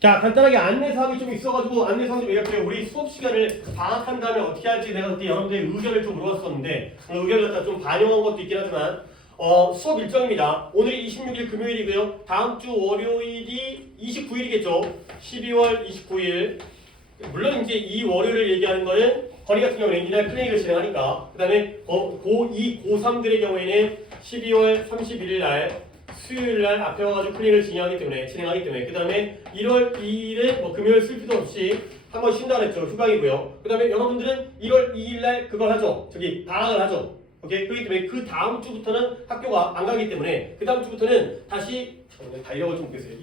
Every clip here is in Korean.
자, 간단하게 안내사항이 좀 있어가지고 안내사항 좀 얘기할게요. 우리 수업 시간을 방학한 다음에 어떻게 할지 내가 그때 여러분들의 의견을 좀 물어봤었는데 의견을 갖다 좀 반영한 것도 있긴 하지만 수업 일정입니다. 오늘이 26일 금요일이고요. 다음 주 월요일이 29일이겠죠. 12월 29일. 물론 이제 이 월요일을 얘기하는 거는 건희 같은 경우는 이날 클리닉을 진행하니까 그 다음에 고2, 고3들의 경우에는 12월 31일 날 수요일 날 앞에 와가지고 클리닉을 진행하기 때문에 그 다음에 1월 2일은 뭐 금요일 쓸 필요 없이 한번 쉰다 그랬죠. 휴강이고요. 그 다음에 여러분들은 1월 2일 날 그걸 하죠. 방학을 하죠. 오케이? 그렇기 때문에 그 다음 주부터는 학교가 안 가기 때문에 그 다음 주부터는 다시 달력을 좀 보겠어요.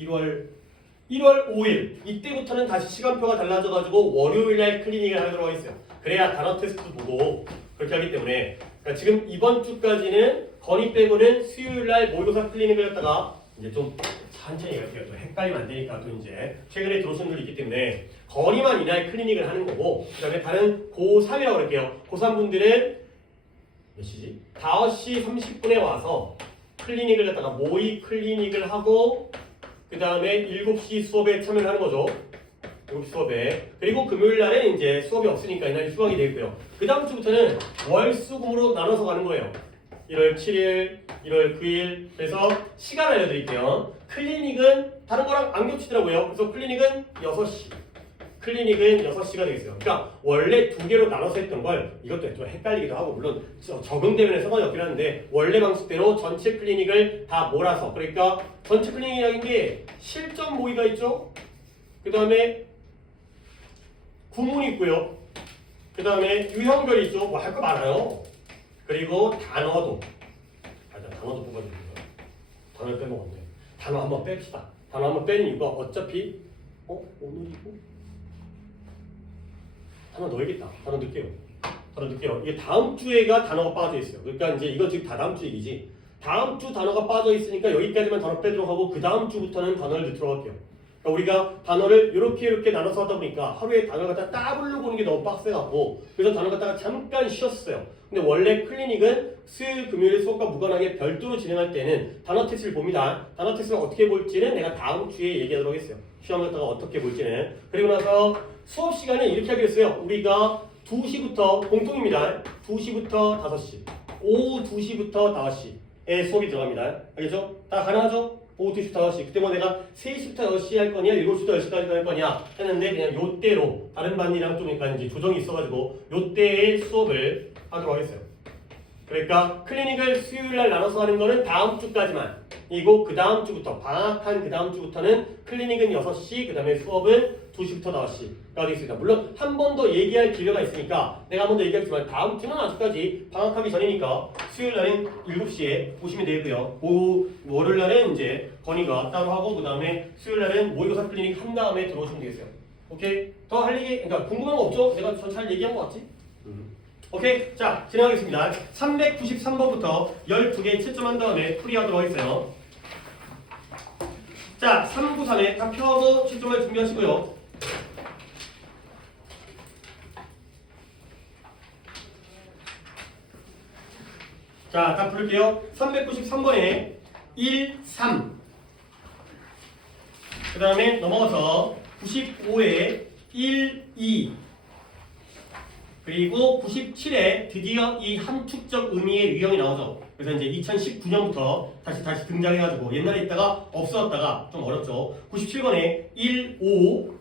1월 5일 이때부터는 다시 시간표가 달라져가지고 월요일날 클리닉을 하도록 하겠어요. 그래야 단어 테스트도 보고 그렇게 하기 때문에 그러니까 지금 이번 주까지는 건의 빼고는 수요일날 모의고사 클리닉을 했다가 이제 좀 천천히 갈게요. 또 헷갈리면 안 되니까 또 이제 최근에 들어오신 분들이 있기 때문에 건의만 이날 클리닉을 하는 거고 그 다음에 다른 고3이라고 그럴게요. 고3분들은 몇 시지? 5시 30분에 와서 클리닉을 갖다가 모의 클리닉을 하고 그 다음에 7시 수업에 참여를 하는 거죠. 7시 수업에. 그리고 금요일 날은 이제 수업이 없으니까 이날 휴강이 되고요. 그 다음 주부터는 월수금으로 나눠서 가는 거예요. 1월 7일, 1월 9일. 그래서 시간 알려드릴게요. 클리닉은 다른 거랑 안 겹치더라고요. 그래서 클리닉은 6시. 클리닉은 6시가 되겠어요. 그러니까 원래 두 개로 나눠서 했던 걸 이것도 좀 헷갈리기도 하고 물론 적응 때문에 상관이 없긴 한데 원래 방식대로 전체 클리닉을 다 몰아서 그러니까 전체 클리닉이라는 게 실전 모의가 있죠. 그 다음에 구문이 있고요. 그 다음에 유형별이 있죠. 뭐 할 거 많아요. 그리고 단어도 단어도 뽑아주는 거예요. 단어를 빼먹었네. 단어 한번 뺍시다. 단어 한번 빼는 이유가 어차피 오늘이고 단어 넣어야겠다. 단어 넣을게요. 이게 다음 주에가 단어가 빠져 있어요. 그러니까 이제 이거 지금 다 다음 주 얘기지. 다음 주 단어가 빠져 있으니까 여기까지만 단어 빼도록 하고 그 다음 주부터는 단어를 넣도록 할게요. 그러니까 우리가 단어를 이렇게 나눠서 하다 보니까 하루에 단어를 갖다 따블로 보는 게 너무 빡세갖고 그래서 단어 갖다가 잠깐 쉬었어요. 근데 원래 클리닉은 수요일, 금요일 수업과 무관하게 별도로 진행할 때는 단어 테스트를 봅니다. 단어 테스트를 어떻게 볼지는 내가 다음 주에 얘기하도록 하겠어요. 시험을 갖다가 어떻게 볼지는. 그리고 나서 수업 시간은 이렇게 하기로 했어요. 우리가 2시부터 공통입니다. 2시부터 5시. 오후 2시부터 5시에 수업이 들어갑니다. 알겠죠? 다 가능하죠? 오후 2시부터 5시. 그때 뭐 내가 3시부터 6시 할 거냐, 7시부터 10시까지 할 거냐 했는데 그냥 요때로 다른 반이랑 좀 약간 이제 조정이 있어가지고 요때에 수업을 하도록 하겠어요. 그러니까 클리닉을 수요일날 나눠서 하는 거는 다음 주까지만 이고 그 다음 주부터 방학한 그 다음 주부터는 클리닉은 6시 그 다음에 수업은 2시부터 5시가 되겠습니다. 물론 한 번 더 얘기할 기회가 있으니까 내가 한 번 더 얘기했지만 다음 주는 아직까지 방학하기 전이니까 수요일날은 7시에 오시면 되고요. 월요일날은 이제 건의가 따로 하고 그 다음에 수요일날은 모의고사 클리닉 한 다음에 들어오시면 되겠어요. 오케이? 더 할 얘기 그러니까 궁금한 거 없죠? 내가 잘 얘기한 거 같지? 오케이, 자 진행하겠습니다. 393번부터 12개 채점한 다음에 풀이하도록 하겠어요. 자 393에 다 펴고 채점을 준비하시고요. 자 다 부를게요. 393번에 1, 3 그 다음에 넘어가서 95에 1, 2 그리고 97에 드디어 이 함축적 의미의 유형이 나오죠. 그래서 이제 2019년부터 다시 등장해가지고 옛날에 있다가 없어졌다가 좀 어렵죠. 97번에 1, 5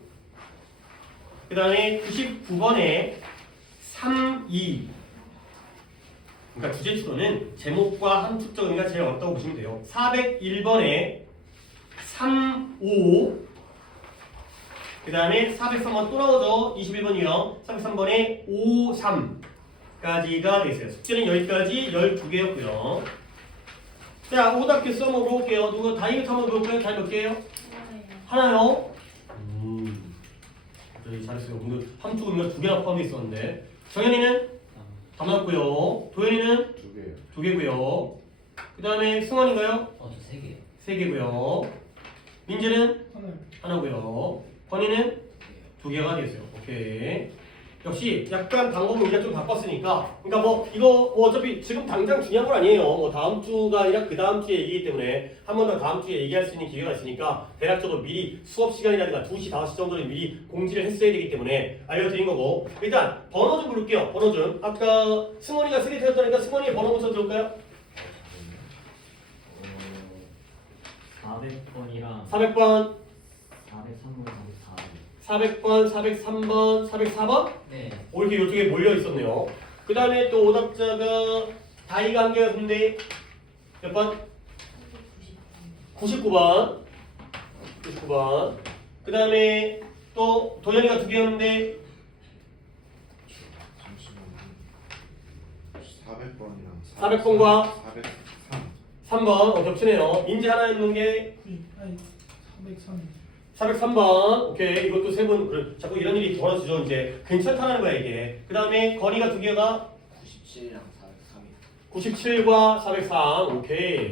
그 다음에 99번에 3, 2 그러니까 주제 추론은 제목과 함축적 의미가 제일 어렵다고 보시면 돼요. 401번에 3, 5 그 다음에 403번 또 나오죠. 21번 유형 403번에 5, 3까지가 되겠어요. 숙제는 여기까지 12개였고요. 자, 오답게 써먹어 볼게요. 누구 다이어트 한번 볼까요? 다이 몇 개예요? 하나요? 잘했어요. 오늘 함축 의미가 2개나 포함되어 있었는데 정현이는? 다 맞고요. 도현이는? 2개요. 2개고요. 그 다음에 승환인가요? 저 3개요. 3개고요. 민재는? 하나고요. 건이는 2개가 되겠어요. 오케이. 역시 약간 방법을 우리가 좀 바꿨으니까 그러니까 뭐 이거 뭐 어차피 지금 당장 중요한 건 아니에요. 뭐 다음 주가 아니라 그 다음 주에 얘기이기 때문에 한 번 더 다음 주에 얘기할 수 있는 기회가 있으니까 대략적으로 미리 수업 시간이라든가 2시, 5시 정도는 미리 공지를 했어야 되기 때문에 알려드린 거고 일단 번호 좀 부를게요. 번호 좀 아까 승원이가 쓰리트였다니까 승원이의 번호부터 들을까요? 400번이랑 400번, 403번, 404번. 400번, 403번, 404번? 네. 이렇게 이쪽에 몰려 있었네요. 그 다음에 또 오답자가 다이가 한 개였는데 몇 번? 99번. 99번. 그 다음에 또 도현이가 두 개였는데 400번이랑 400번과 403. 3번. 겹치네요. 민지 하나 있는 게 아니 403. 403번. 오케이. 이것도 세 번. 그래. 자꾸 이런 일이 벌어지죠. 이제 괜찮다는 거야 이게. 그 다음에 건이가 두 개가 97이랑 403이. 97과 403. 오케이.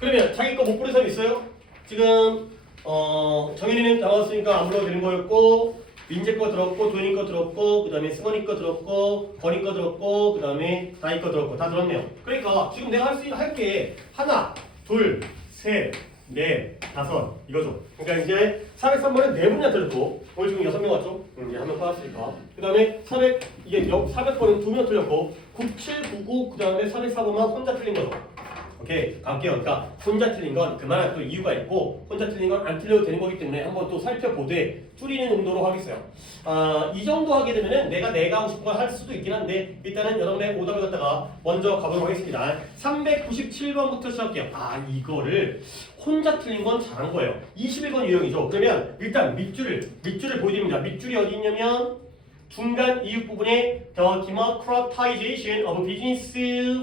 그러면 자기 거 못 부른 사람 있어요? 지금 정현이는 나왔으니까 안 불러드린 거였고 민재 거 들었고 도현이 거 들었고 그 다음에 승원이 거 들었고 건이 거 들었고 그 다음에 나이 거 들었고 다 들었네요. 그러니까 지금 내가 할게 하나 둘 셋 넷 다섯 이거죠. 그러니까 이제 403번은 네 분이나 틀렸고 오늘 지금 6명 왔죠? 이제 한 명 빠졌으니까 그 다음에 400번은 두 명 틀렸고 97, 99 그 다음에 404번만 혼자 틀린 거죠. 오케이 갈게요. 그러니까 혼자 틀린 건 그만한 또 이유가 있고 혼자 틀린 건 안 틀려도 되는 거기 때문에 한번 또 살펴보되 줄이는 용도로 하겠어요. 이 정도 하게 되면은 내가 하고 싶은 걸 할 수도 있긴 한데 일단은 여러분의 오답을 갖다가 먼저 가보도록 하겠습니다. 397번부터 시작할게요. 이거를 혼자 틀린 건 잘한 거예요. 21번 유형이죠. 그러면 일단 밑줄을 보여드립니다. 밑줄이 어디 있냐면 중간 이웃 부분에 the democratization of business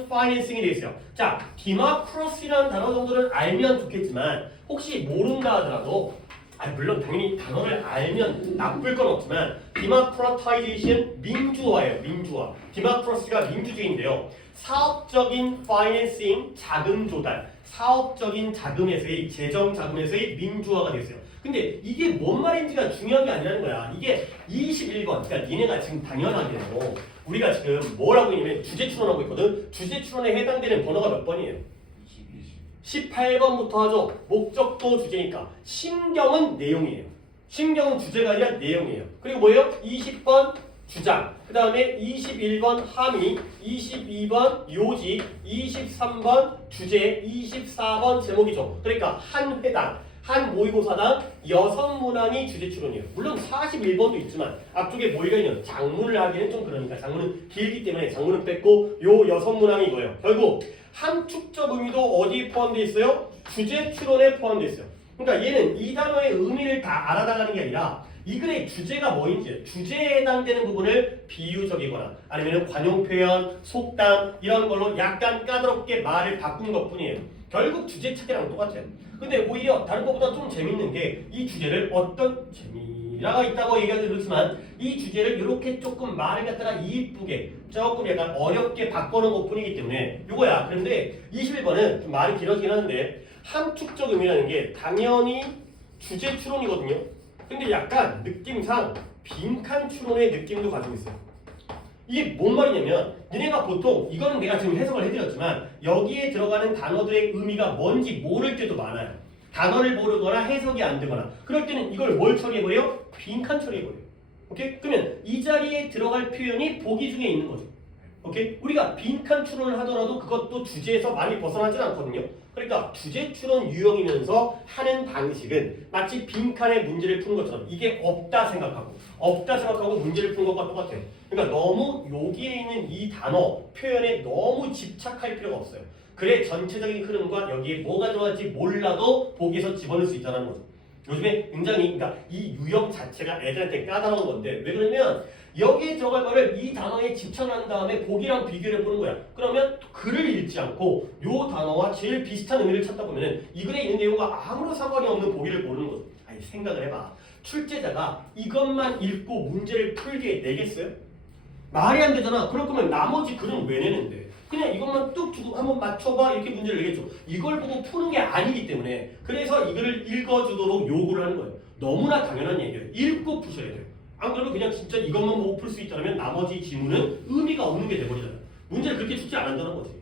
financing이 되어 있어요. 자, democracy라는 단어 정도는 알면 좋겠지만 혹시 모른다 하더라도 물론 당연히 단어를 알면 나쁠 건 없지만 democratization 민주화예요. 민주화. democracy가 민주주의인데요. 사업적인 financing 자금 조달, 사업적인 자금에서의 재정 자금에서의 민주화가 됐어요. 근데 이게 뭔 말인지가 중요한 게 아니라는 거야. 이게 21번, 그러니까 니네가 지금 당연하게도 우리가 지금 뭘 하고 있냐면 주제 추론하고 있거든. 주제 추론에 해당되는 번호가 몇 번이에요? 18번부터 하죠. 목적도 주제니까. 심경은 내용이에요. 심경은 주제가 아니라 내용이에요. 그리고 뭐예요? 20번 주장, 그 다음에 21번 함의, 22번 요지, 23번 주제, 24번 제목이죠. 그러니까 한 회당, 한 모의고사당 6문항이 주제 추론이에요. 물론 41번도 있지만 앞쪽에 모의가 있는 장문을 하기는 좀 그러니까 장문은 길기 때문에 장문은 뺐고 요 6문항이 이거예요. 결국 함축적 의미도 어디에 포함되어 있어요? 주제 추론에 포함되어 있어요. 그러니까 얘는 이 단어의 의미를 다 알아달라는 게 아니라 이 글의 주제가 뭐인지 주제에 해당되는 부분을 비유적이거나 아니면 관용 표현, 속담 이런 걸로 약간 까다롭게 말을 바꾼 것뿐이에요. 결국 주제 찾기랑 똑같아요. 근데 오히려 다른 것보다 좀 재밌는 게 이 주제를 어떤 재미가 있다고 얘기하기 그렇지만 이 주제를 이렇게 조금 말을 갖다가 이쁘게 조금 약간 어렵게 바꿔놓은 것뿐이기 때문에 이거야. 그런데 21번은 좀 말이 길어지긴 하는데 함축적 의미라는 게 당연히 주제 추론이거든요. 근데 약간 느낌상 빈칸 추론의 느낌도 가지고 있어요. 이게 뭔 말이냐면 니네가 보통 이거는 내가 지금 해석을 해드렸지만 여기에 들어가는 단어들의 의미가 뭔지 모를 때도 많아요. 단어를 모르거나 해석이 안 되거나 그럴 때는 이걸 뭘 처리해버려요? 빈칸 처리해버려요. 오케이? 그러면 이 자리에 들어갈 표현이 보기 중에 있는 거죠. 오케이? 우리가 빈칸 추론을 하더라도 그것도 주제에서 많이 벗어나진 않거든요. 그러니까 주제 추론 유형이면서 하는 방식은 마치 빈칸에 문제를 푸는 것처럼 이게 없다 생각하고 문제를 푸는 것과 똑같아요. 그러니까 너무 여기에 있는 이 단어 표현에 너무 집착할 필요가 없어요. 그래 전체적인 흐름과 여기에 뭐가 들어갈지 몰라도 보기에서 집어넣을 수 있다는 거죠. 요즘에 굉장히 그러니까 이 유형 자체가 애들한테 까다로운 건데 왜 그러면 여기에 들어갈 거를 이 단어에 집착한 다음에 보기랑 비교를 해보는 거야. 그러면 글을 읽지 않고 요 단어와 제일 비슷한 의미를 찾다 보면은 이 글에 있는 내용과 아무런 상관이 없는 보기를 모르는 거죠. 아니 생각을 해봐. 출제자가 이것만 읽고 문제를 풀게 내겠어요? 말이 안 되잖아. 그럴 거면 나머지 글은 왜 내는데? 그냥 이것만 뚝 두고 한번 맞춰봐 이렇게 문제를 내겠죠. 이걸 보고 푸는 게 아니기 때문에 그래서 이 글을 읽어주도록 요구를 하는 거예요. 너무나 당연한 얘기예요. 읽고 푸셔야 돼요. 안 그러면 그냥 진짜 이것만 보고 풀 수 있다면 나머지 지문은 의미가 없는 게 돼버리잖아요. 문제를 그렇게 출제 안 한다는 거지.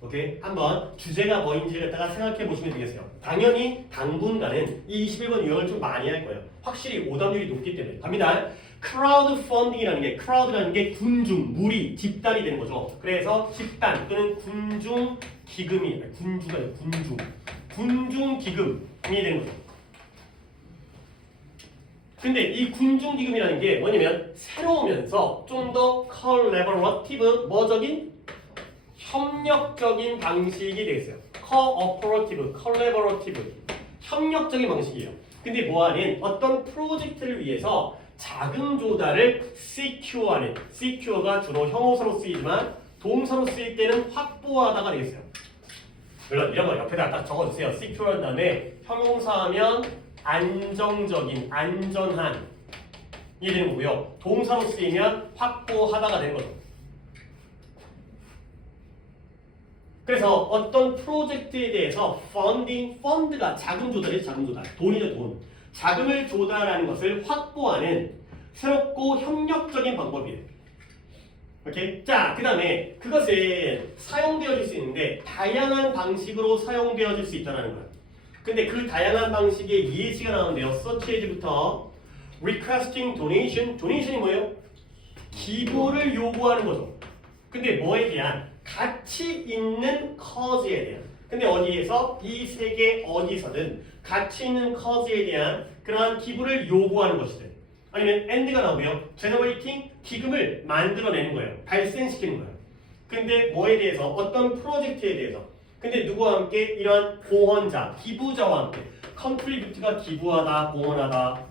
오케이? 한번 주제가 뭐인지를 갖다가 생각해 보시면 되겠어요. 당연히 당분간은 이 21번 유형을 좀 많이 할 거예요. 확실히 오답률이 높기 때문에. 갑니다. 크라우드 펀딩이라는 게, 크라우드라는 게 군중, 무리, 집단이 되는 거죠. 그래서 집단 또는 군중 기금이, 아니, 군주가 아니라 군중 기금이 되는 거죠. 근데 이 군중 기금이라는 게 뭐냐면 새로우면서 좀 더 collaborative, 뭐적인? 협력적인 방식이 되겠어요. collaborative, 협력적인 방식이에요. 근데 뭐하는 어떤 프로젝트를 위해서 자금 조달을 secure하는, secure가 주로 형용사로 쓰이지만 동사로 쓰일 때는 확보하다가 되겠어요. 물론 이런 거 옆에다 딱 적어주세요. secure한 다음에 형용사하면 안정적인, 안전한 이 되는 거고요. 동사로 쓰이면 확보하다가 되는 거죠. 그래서 어떤 프로젝트에 대해서 펀드가 자금 조달이죠. 자금 조달. 돈이죠, 돈. 자금을 조달하는 것을 확보하는 새롭고 협력적인 방법이에요. 오케이? 자, 그 다음에 그것은 사용되어질 수 있는데 다양한 방식으로 사용되어질 수 있다는 거예요. 근데 그 다양한 방식의 예시가 나오는데요. 서치에지부터 requesting donation, donation이 뭐예요? 기부를 요구하는 거죠. 근데 뭐에 대한? 가치 있는 cause에 대한. 근데 어디에서? 이 세계 어디서든 가치 있는 cause에 대한 그러한 기부를 요구하는 것이든 아니면 and가 나오고요. generating, 기금을 만들어내는 거예요. 발생시키는 거예요. 근데 뭐에 대해서? 어떤 프로젝트에 대해서. 근데 누구와 함께? 이러한 공헌자, 기부자와 함께. contribute가 기부하다, 공헌하다.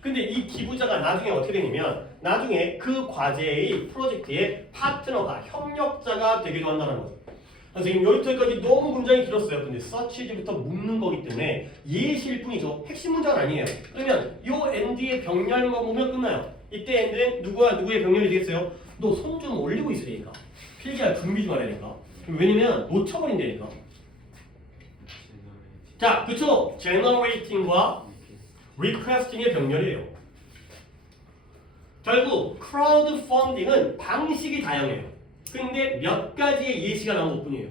근데 이 기부자가 나중에 어떻게 되냐면 나중에 그 과제의 프로젝트의 파트너가, 협력자가 되기도 한다는 거죠. 선생님 여기까지 너무 문장이 길었어요. 근데 서치즈부터 묻는 거기 때문에 예시일 뿐이죠. 핵심 문장은 아니에요. 그러면 요 end의 병렬만 보면 끝나요. 이때 end는 누구와 누구의 병렬이 되겠어요? 너 손 좀 올리고 있으니까. 필기할 준비 좀 하라니까. 왜냐면 놓쳐버린다니까. 자, 그쵸? generating과 requesting의 병렬이에요. 결국 crowd funding은 방식이 다양해요. 근데 몇 가지의 예시가 나온 것뿐이에요.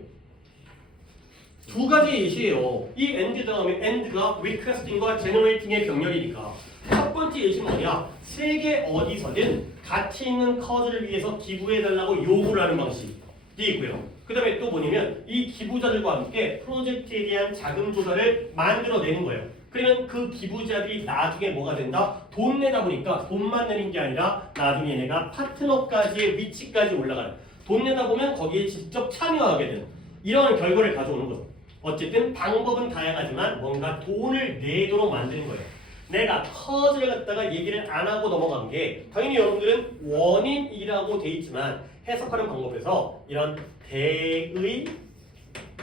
두 가지의 예시예요. 이 and 다음에 and가 requesting과 generating의 병렬이니까 첫 번째 예시는 뭐냐? 세계 어디서든 가치 있는 cause를 위해서 기부해달라고 요구를 하는 방식이 있고요. 그 다음에 또 뭐냐면 이 기부자들과 함께 프로젝트에 대한 자금 조달을 만들어내는 거예요. 그러면 그 기부자들이 나중에 뭐가 된다? 돈 내다 보니까 돈만 내는 게 아니라 나중에 얘네가 파트너까지의 위치까지 올라가는, 돈 내다 보면 거기에 직접 참여하게 되는 이런 결과를 가져오는 거죠. 어쨌든 방법은 다양하지만 뭔가 돈을 내도록 만드는 거예요. 내가 커즈를 갖다가 얘기를 안 하고 넘어간 게 당연히 여러분들은 원인이라고 돼 있지만 해석하는 방법에서 이런 대의,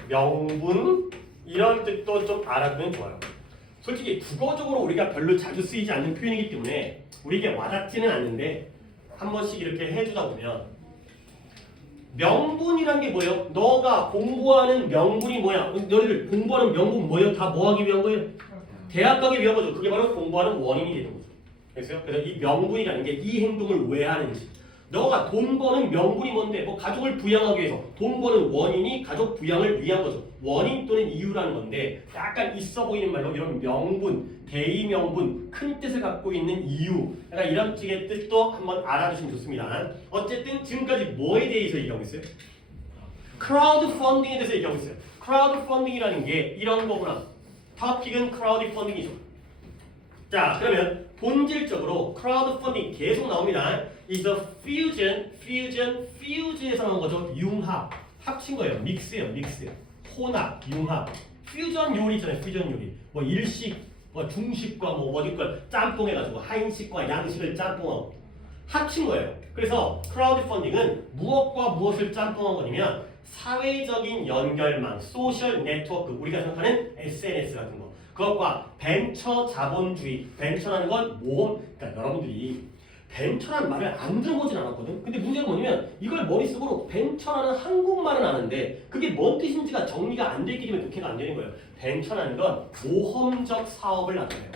명분 이런 뜻도 좀 알아두면 좋아요. 솔직히 국어적으로 우리가 별로 자주 쓰이지 않는 표현이기 때문에 우리에게 와닿지는 않는데 한 번씩 이렇게 해주다 보면 명분이란 게 뭐예요? 너가 공부하는 명분이 뭐야? 너희들 공부하는 명분 뭐예요? 다 뭐 하기 위한 거예요? 대학 가기 위한 거죠. 그게 바로 공부하는 원인이 되는 거죠. 그래서 이 명분이라는 게 이 행동을 왜 하는지, 너가 돈 버는 명분이 뭔데? 뭐 가족을 부양하기 위해서 돈 버는 원인이 가족 부양을 위한 거죠. 원인 또는 이유라는 건데 약간 있어 보이는 말로 이런 명분, 대의 명분, 큰 뜻을 갖고 있는 이유, 약간 이런 식의 뜻도 한번 알아두시면 좋습니다. 어쨌든 지금까지 뭐에 대해서 얘기하고 있어요? 크라우드 펀딩에 대해서 얘기하고 있어요. 크라우드 펀딩이라는 게 이런 거구나. 토픽은 크라우드 펀딩이죠. 자, 그러면 본질적으로 크라우드 펀딩 계속 나옵니다. is a fusion에서 나온 거죠. 융합, 합친 거예요. 믹스예요, 믹스. 혼합, 융합. 퓨전 요리 있잖아요. 퓨전 요리. 뭐 일식, 뭐 중식과 뭐 어디 걸 짬뽕해가지고 한식과 양식을 짬뽕하고 합친 거예요. 그래서 크라우드 펀딩은 무엇과 무엇을 짬뽕한 거냐면 사회적인 연결망, 소셜 네트워크, 우리가 생각하는 SNS 같은 거. 그것과 벤처 자본주의, 벤처라는 건 모험, 그러니까 여러분들이 벤처라는 말을 안 들어보진 않았거든. 근데 문제가 뭐냐면 이걸 머릿속으로 벤처라는 한국말은 아는데 그게 뭔 뜻인지가 정리가 안 돼 있기 때문에 독해가 안 되는 거예요. 벤처라는 건 모험적 사업을 나타내요.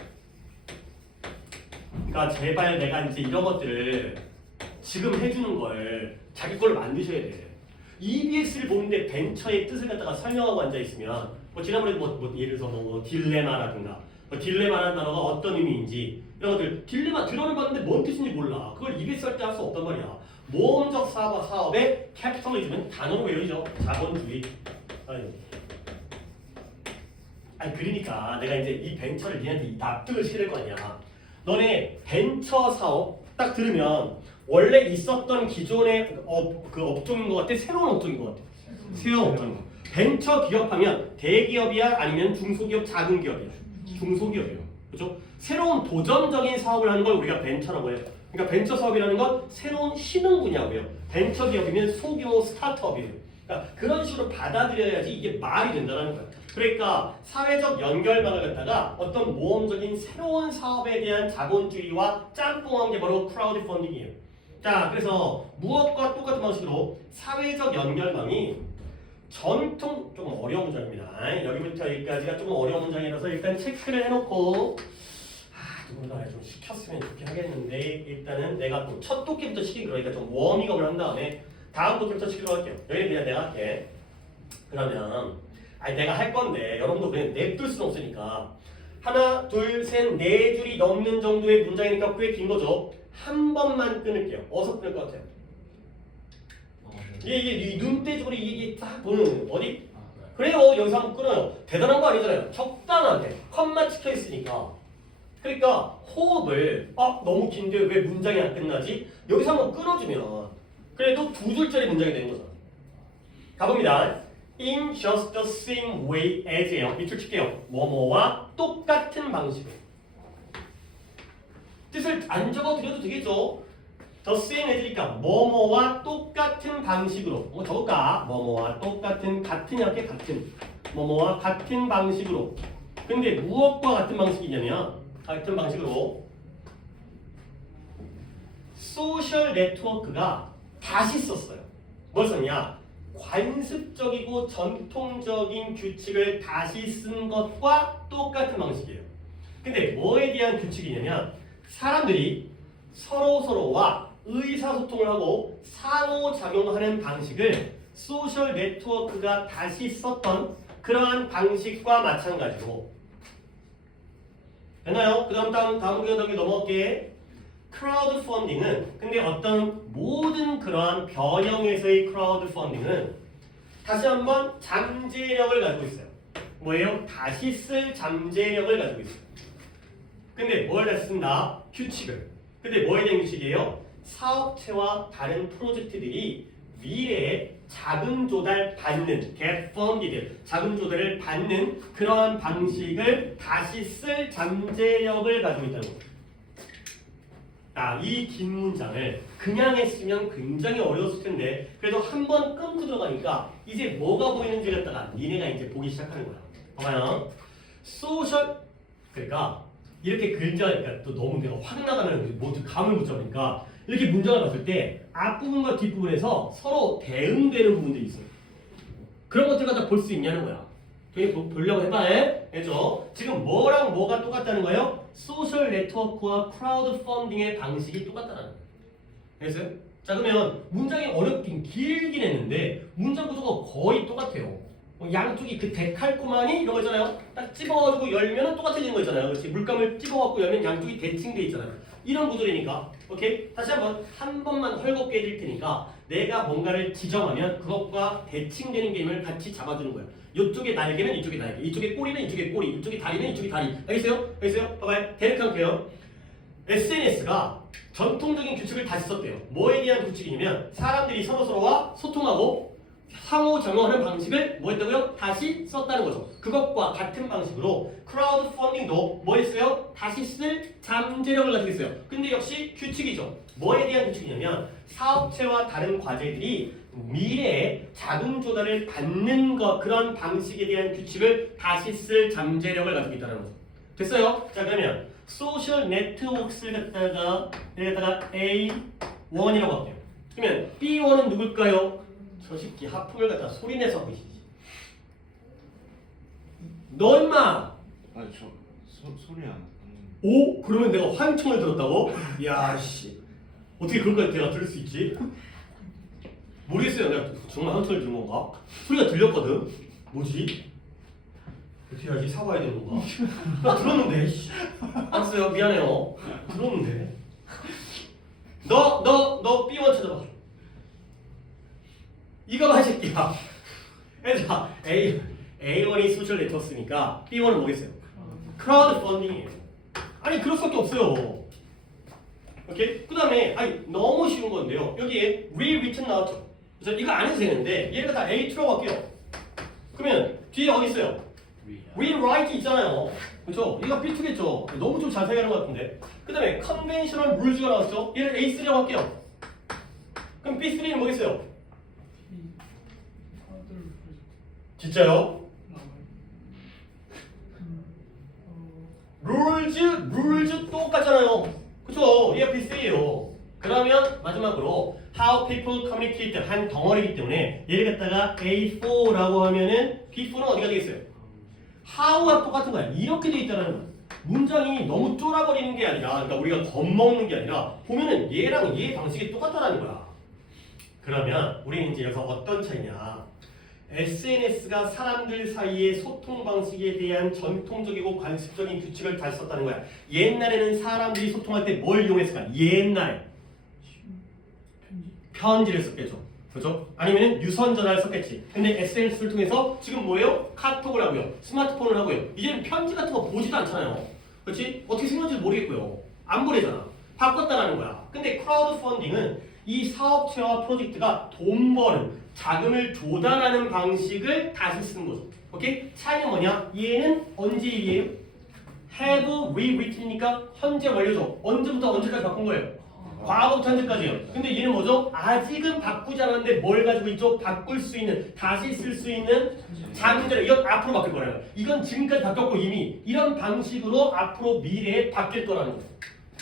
그러니까 제발 내가 이제 이런 것들을 지금 해주는 걸 자기 걸로 만드셔야 돼. EBS를 보는데 벤처의 뜻을 갖다가 설명하고 앉아 있으면 뭐 지난번에 뭐 예를 들어서 뭐 딜레마라든가 뭐 딜레마라는 단어가 어떤 의미인지 이런 것들 딜레마 들어는 봤는데 뭔 뜻인지 몰라. 그걸 EBS 할 때 할 수 없단 말이야. 모험적 사업의 캐피털리즘은 단어로 외우죠. 자본주의. 아니 그러니까 내가 이제 이 벤처를 니한테 납득을 시켜야 될 거 아니야. 너네 벤처 사업 딱 들으면 원래 있었던 기존의 그 업종인 것 같아? 새로운 업종인 것 같아? 새로운 업종. 벤처 기업하면 대기업이야? 아니면 중소기업, 작은 기업이야? 중소기업이에요. 그렇죠? 새로운 도전적인 사업을 하는 걸 우리가 벤처라고 해요. 그러니까 벤처 사업이라는 건 새로운 신흥 분야고요. 벤처 기업이면 소규모 스타트업이에요. 그러니까 그런 식으로 받아들여야지 이게 말이 된다는 거야. 그러니까 사회적 연결망을 갖다가 어떤 모험적인 새로운 사업에 대한 자본주의와 짬뽕한 게 바로 크라우드 펀딩이에요. 자, 그래서 무엇과 똑같은 방식으로 사회적 연결망이 전통 좀 어려운 문장입니다. 여기부터 여기까지가 좀 어려운 문장이라서 일단 체크를 해놓고 누군가 좀 시켰으면 좋긴 하겠는데 일단은 내가 또 첫 독기부터 시키기 그러니까 좀 워밍업을 한 다음에 다음 독기부터 시키도록 할게요. 여기는 그냥 내가 할게. 그러면 내가 할 건데 여러분도 그냥 냅둘 수는 없으니까 하나, 둘, 셋, 네 줄이 넘는 정도의 문장이니까 꽤 긴 거죠. 한 번만 끊을게요. 어디서 끊을 것 같아요? 이게 눈대중으로 이게 딱 보는 어디? 그래요. 여기서 한번 끊어요. 대단한 거 아니잖아요. 적당하게 컷만 찍혀 있으니까. 그러니까 호흡을 너무 긴데 왜 문장이 안 끝나지? 여기서 한번 끊어주면 그래도 두 줄짜리 문장이 되는 거죠. 가봅니다. In just the same way as예요. 밑줄 칠게요. 뭐뭐와 똑같은 방식으로. 뜻을 안 적어드려도 되겠죠. the same as니까 뭐뭐와 똑같은 방식으로. 뭐 적을까? 뭐뭐와 똑같은 같은 이렇게 같은 뭐뭐와 같은 방식으로. 근데 무엇과 같은 방식이냐면 같은 방식으로 소셜 네트워크가 다시 썼어요. 뭘 썼냐? 관습적이고 전통적인 규칙을 다시 쓴 것과 똑같은 방식이에요. 근데 뭐에 대한 규칙이냐면 사람들이 서로서로와 의사소통을 하고 상호작용하는 방식을 소셜 네트워크가 다시 썼던 그러한 방식과 마찬가지로 됐나요? 그 다음 구역에 넘어갈게. 크라우드 펀딩은 근데 어떤 모든 그러한 변형에서의 크라우드 펀딩은 다시 한번 잠재력을 가지고 있어요. 뭐예요? 다시 쓸 잠재력을 가지고 있어요. 근데 뭘 다시 쓴다? 규칙을. 근데 뭐에 대한 규칙이에요? 사업체와 다른 프로젝트들이 미래에 자금 조달 받는 get funded 자금 조달을 받는 그러한 방식을 다시 쓸 잠재력을 가지고 있다는 거예요. 이 긴 문장을 그냥 했으면 굉장히 어려웠을 텐데 그래도 한 번 끊고 들어가니까 이제 뭐가 보이는지 갖다가 니네가 이제 보기 시작하는 거야. 봐봐요. 소셜 그러니까 이렇게 글자니까 또 너무 내가 확 나가면 모두 감을 못 잡으니까 이렇게 문장을 봤을 때 앞부분과 뒷부분에서 서로 대응되는 부분들이 있어요. 그런 것들 갖다 볼 수 있냐는 거야. 보려고 해봐. 알죠? 지금 뭐랑 뭐가 똑같다는 거예요? 소셜 네트워크와 크라우드 펀딩의 방식이 똑같다는 거예요. 됐어요? 자 그러면 문장이 어렵긴 길긴 했는데 문장 구조가 거의 똑같아요. 양쪽이 그 데칼코마니 이런 거 있잖아요. 딱 집어가지고 열면 똑같아지는 거 있잖아요. 그렇지? 물감을 집어갖고 열면 양쪽이 대칭돼 있잖아요. 이런 구조니까 오케이? 다시 한 번만 헐겁게 해드릴 테니까 내가 뭔가를 지정하면 그것과 대칭되는 게임을 같이 잡아주는 거예요. 이쪽에 날개는 이쪽에 날개, 이쪽에 꼬리는 이쪽에 꼬리, 이쪽에 다리는 이쪽에 다리. 알겠어요? 알겠어요? 봐봐요. 대략할게요. SNS가 전통적인 규칙을 다시 썼대요. 뭐에 대한 규칙이냐면 사람들이 서로서로와 소통하고 상호작용하는 방식을 뭐 했다고요? 다시 썼다는 거죠. 그것과 같은 방식으로 크라우드 펀딩도 뭐 했어요? 다시 쓸 잠재력을 가지고 있어요. 근데 역시 규칙이죠. 뭐에 대한 규칙이냐면 사업체와 다른 과제들이 미래에 자금 조달을 받는 것 그런 방식에 대한 규칙을 다시 쓸 잠재력을 가지고 있다는 거죠. 됐어요? 자 그러면 소셜 네트워크를 갖다가 A1이라고 할게요. 그러면 B1은 누굴까요? 저 새끼 하품을 갖다 소리내서 하고 있지. 너 임마! 아니 저 소리 안 오? 그러면 내가 환청을 들었다고? 야, 씨. 어떻게 그럴까지 내가 들을 수 있지? 모르겠어요. 내가 정말 환청을 들은 건가? 소리가 들렸거든? 뭐지? 어떻게 하지? 사과해야 되는 건가? 나 들었는데, 씨. 알았어요. 미안해요. 들었는데. 너 B1 찾아봐. 이거 봐, 새끼야. 자, A1이 소셜 네트워크니까 B1은 뭐겠어요? 크라우드 펀딩이에요. 아니, 그럴 수밖에 없어요. 오케이? 그 다음에, 아니, 너무 쉬운 건데요. 여기에 rewritten 나왔죠? 그래서 이거 안 해도 되는데, 얘가 다 A2라고 할게요. 그러면 뒤에 어디 있어요? rewrite 있잖아요. 그렇죠? 얘가 B2겠죠? 너무 좀 자세히 하는 것 같은데. 그 다음에 conventional rules가 나왔죠? 얘를 A3라고 할게요. 그럼 B3는 뭐겠어요? 진짜요? rules 똑같잖아요. 그쵸? 얘가 B3예요. 그러면 마지막으로 how people communicate 한 덩어리이기 때문에 얘를 갖다가 A4라고 하면은 B4는 어디가 되겠어요? how가 똑같은 거야. 이렇게 돼 있다는 거야. 문장이 너무 쫄아버리는 게 아니라, 그러니까 우리가 겁먹는 게 아니라 보면은 얘랑 얘 방식이 똑같다는 거야. 그러면 우리는 이제 여기서 어떤 차이냐? SNS가 사람들 사이의 소통 방식에 대한 전통적이고 관습적인 규칙을 잘 썼다는 거야. 옛날에는 사람들이 소통할 때 뭘 이용했을까? 옛날에 편지를 썼겠죠. 그죠? 아니면 유선 전화를 썼겠지. 근데 SNS를 통해서 지금 뭐예요? 카톡을 하고요. 스마트폰을 하고요. 이제는 편지 같은 거 보지도 않잖아요. 그렇지? 어떻게 생겼는지 모르겠고요. 안 보내잖아. 바꿨다라는 거야. 근데 크라우드 펀딩은 이 사업체와 프로젝트가 돈 버는 자금을 조달하는 방식을 다시 쓰는 거죠. 오케이? 차이는 뭐냐? 얘는 언제 일이에요? have rewritten이니까 현재 완료죠. 언제부터 언제까지 바꾼 거예요? 과거부터 현재까지요. 근데 얘는 뭐죠? 아직은 바꾸지 않았는데 뭘 가지고 있죠? 바꿀 수 있는, 다시 쓸 수 있는 잠재력. 이건 앞으로 바뀔 거라요. 이건 지금까지 바뀌었고 이미 이런 방식으로 앞으로 미래에 바뀔 거라는 거예요.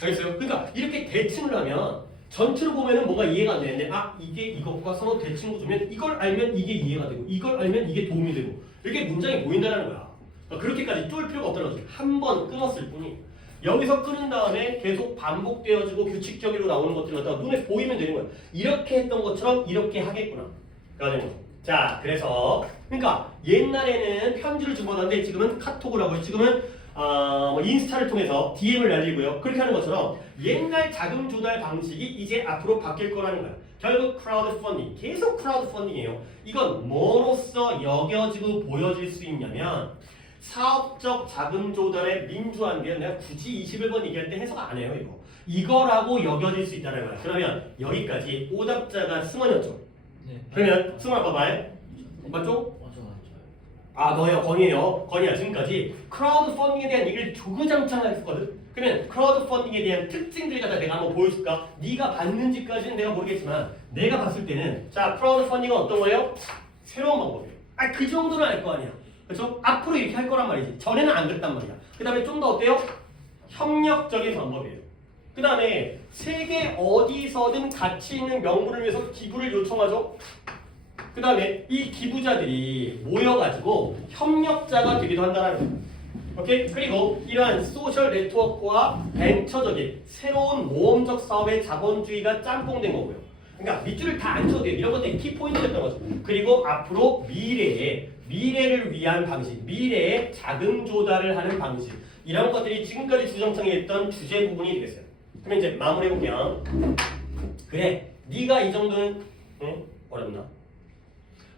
알겠어요? 그러니까 이렇게 대칭을 하면 전체로 보면은 뭔가 이해가 안 되는데, 아, 이게 이것과 서로 대칭 구조면 이걸 알면 이게 이해가 되고 이걸 알면 이게 도움이 되고 이렇게 문장이 보인다는 거야. 그러니까 그렇게까지 쫄 필요가 없다는 거지. 한 번 끊었을 뿐이. 여기서 끊은 다음에 계속 반복되어지고 규칙적으로 나오는 것들을 갖다가 눈에 보이면 되는 거야. 이렇게 했던 것처럼 이렇게 하겠구나. 가 되는 거죠. 자, 그래서 그러니까 옛날에는 편지를 주고받았는데 지금은 카톡을 하고요. 지금은 인스타를 통해서 DM을 날리고요. 그렇게 하는 것처럼 옛날 자금 조달 방식이 이제 앞으로 바뀔 거라는 거야. 결국 크라우드 펀딩, 계속 크라우드 펀딩이에요. 이건 뭐로써 여겨지고 보여질 수 있냐면 사업적 자금 조달의 민주화인데요. 내가 굳이 21번 얘기할 때 해석 안 해요. 이거라고 여겨질 수 있다는 거야. 그러면 여기까지 오답자가 승원이었죠. 네. 그러면 승원 봐봐요. 맞죠? 아, 너예요. 건이에요. 건이야. 지금까지 크라우드 펀딩에 대한 얘기를 조그장창 했었거든. 그러면 크라우드 펀딩에 대한 특징들 갖다 내가 한번 보여줄까? 네가 봤는지까지는 내가 모르겠지만 내가 봤을 때는 자, 크라우드 펀딩은 어떤 거예요? 새로운 방법이에요. 아, 그 정도는 알 거 아니야. 그렇죠? 앞으로 이렇게 할 거란 말이지. 전에는 안 그랬단 말이야. 그 다음에 좀 더 어때요? 협력적인 방법이에요. 그 다음에 세계 어디서든 가치 있는 명분을 위해서 기부를 요청하죠. 그 다음에 이 기부자들이 모여가지고 협력자가 되기도 한다는 거예요. 오케이? 그리고 이러한 소셜 네트워크와 벤처적인 새로운 모험적 사업의 자본주의가 짬뽕된 거고요. 그러니까 밑줄을 다 안 쳐도 돼요. 이런 것들이 키포인트였던 거죠. 그리고 앞으로 미래를 위한 방식, 미래에 자금 조달을 하는 방식, 이런 것들이 지금까지 주정창에 했던 주제 부분이 되겠어요. 그러면 이제 마무리해볼게요. 그래, 네가 이 정도는 어렵나?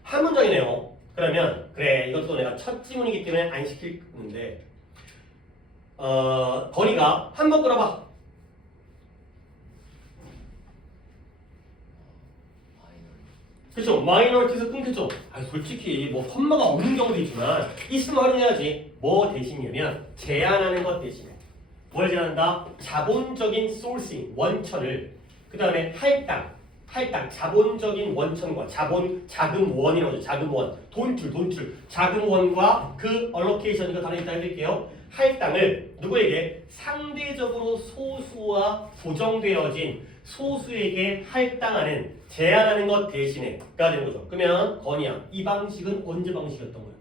한 문장이네요. 그러면 그래, 이것도 내가 첫 지문이기 때문에 안 시키는데 건이가 한번 끌어봐. 그렇죠. 마이너리티에서 끊겼죠. 아, 솔직히 뭐 컴마가 없는 경우도 있지만 있으면 활용해야지. 뭐 대신이냐면 제한하는 것 대신에 뭘 제한한다? 자본적인 소싱 원천을 그 다음에 할당 자본적인 원천과 자금원이라고 하죠. 자금원 돈줄 자금원과 그 얼로케이션 이거 단어 있다 해드릴게요. 할당을 누구에게? 상대적으로 소수와 고정되어진 소수에게 할당하는 제한하는 것 대신에가 되는 거죠. 그러면 건이야, 이 방식은 언제 방식이었던 거야?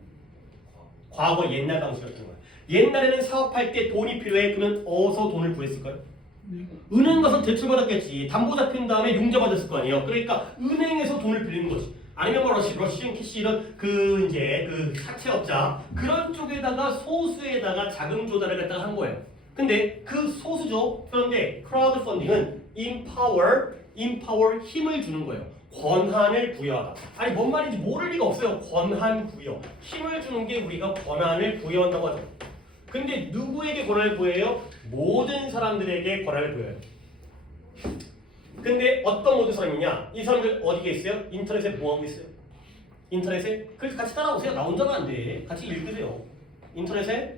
과거 옛날 방식이었던 거야. 옛날에는 사업할 때 돈이 필요해. 그러면 어디서 돈을 구했을까요? 네. 은행 가서 대출 받았겠지. 담보 잡힌 다음에 융자 받았을 거 아니에요. 그러니까 은행에서 돈을 빌리는 거지. 아니면 뭐 러시안 캐시 이런 이제 사채업자 그런 쪽에다가 소수에다가 자금 조달을 갖다가 한 거예요. 근데 그 소수죠. 그런데 크라우드 펀딩은 empower 힘을 주는 거예요. 권한을 부여하다. 아니 뭔 말인지 모를 리가 없어요. 권한 부여. 힘을 주는 게 우리가 권한을 부여한다고 하죠. 근데 누구에게 권한을 부여해요? 모든 사람들에게 권한을 부여해요. 근데 어떤 모든 사람이냐? 이 사람들 어디에 있어요? 인터넷에 뭐하고 있어요? 인터넷에? 그래서 같이 따라오세요. 나 혼자가 안 돼. 같이 읽으세요. 인터넷에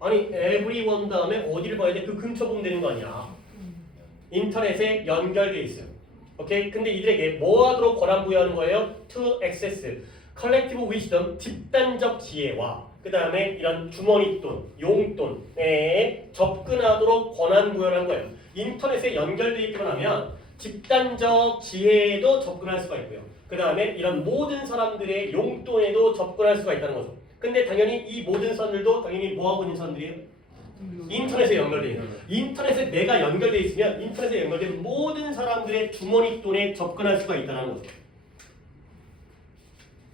아니 everyone 다음에 어디를 봐야 돼? 그 근처 보면 되는 거 아니야. 인터넷에 연결돼 있어요. 오케이? 근데 이들에게 뭐 하도록 권한 부여하는 거예요? To access collective wisdom 집단적 지혜와 그 다음에 이런 주머니 돈, 용돈에 접근하도록 권한 부여를 한 거예요. 인터넷에 연결되어 있기만 하면 집단적 지혜에도 접근할 수가 있고요. 그 다음에 이런 모든 사람들의 용돈에도 접근할 수가 있다는 거죠. 근데 당연히 이 모든 사람들도 당연히 뭐하고 있는 사람들이에요? 인터넷에 연결되어 있는 거예요. 인터넷에 내가 연결되어 있으면 인터넷에 연결된 모든 사람들의 주머니 돈에 접근할 수가 있다는 거죠.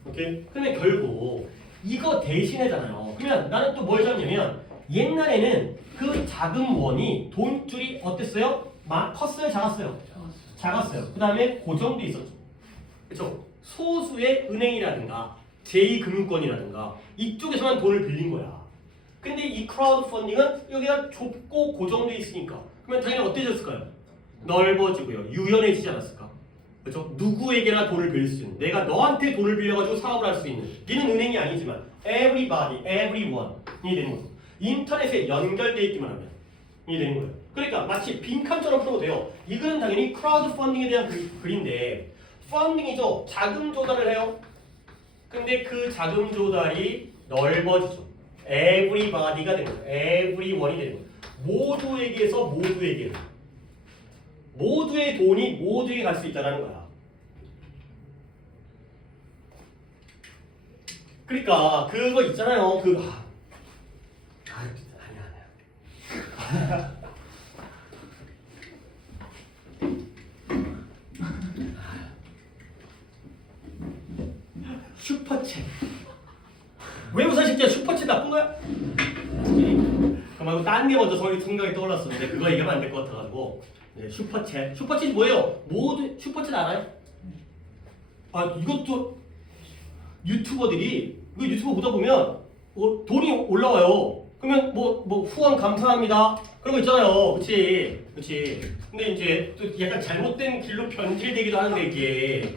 오케이? 근데 결국 이거 대신해잖아요. 그러면 나는 또 뭘 잡냐면 옛날에는 그 자금원이 돈줄이 어땠어요? 컸어요? 작았어요? 작았어요. 그 다음에 고정도 있었죠. 그렇죠? 소수의 은행이라든가 제2금융권이라든가 이쪽에서만 돈을 빌린 거야. 근데 이 크라우드 펀딩은 여기가 좁고 고정돼 있으니까 그러면 당연히 어때졌을까요? 넓어지고요. 유연해지지 않았을까? 그렇죠? 누구에게나 돈을 빌릴 수 있는 내가 너한테 돈을 빌려가지고 사업을 할 수 있는 니는 은행이 아니지만 everybody, everyone이 되는 거죠. 인터넷에 연결돼 있기만 하면 이 되는 거예요. 그러니까 마치 빈칸처럼 풀어도 돼요. 이거는 당연히 크라우드 펀딩에 대한 글인데 펀딩이죠. 자금 조달을 해요. 근데 그 자금 조달이 넓어지죠. everybody가 되는 거예요. everyone이 되는 거예요. 모두에게서 모두에게 모두의 돈이 모두에게 갈 수 있다는 거야. 그러니까 그거 있잖아요. 아니야. 슈퍼챗. 왜 웃어 진짜 슈퍼챗 나쁜 거야? 그 말고 딴 게 먼저 생각이 떠올랐었는데 그거 얘기하면 안 될 것 같아가지고 네, 슈퍼챗. 슈퍼챗이 뭐예요? 모두 슈퍼챗 알아요? 아 이것도 유튜버들이 이거 유튜버 보다 보면 돈이 올라와요. 그러면 뭐 후원 감사합니다. 그런 거 있잖아요. 그치. 근데 이제 또 약간 잘못된 길로 변질되기도 하는데 이게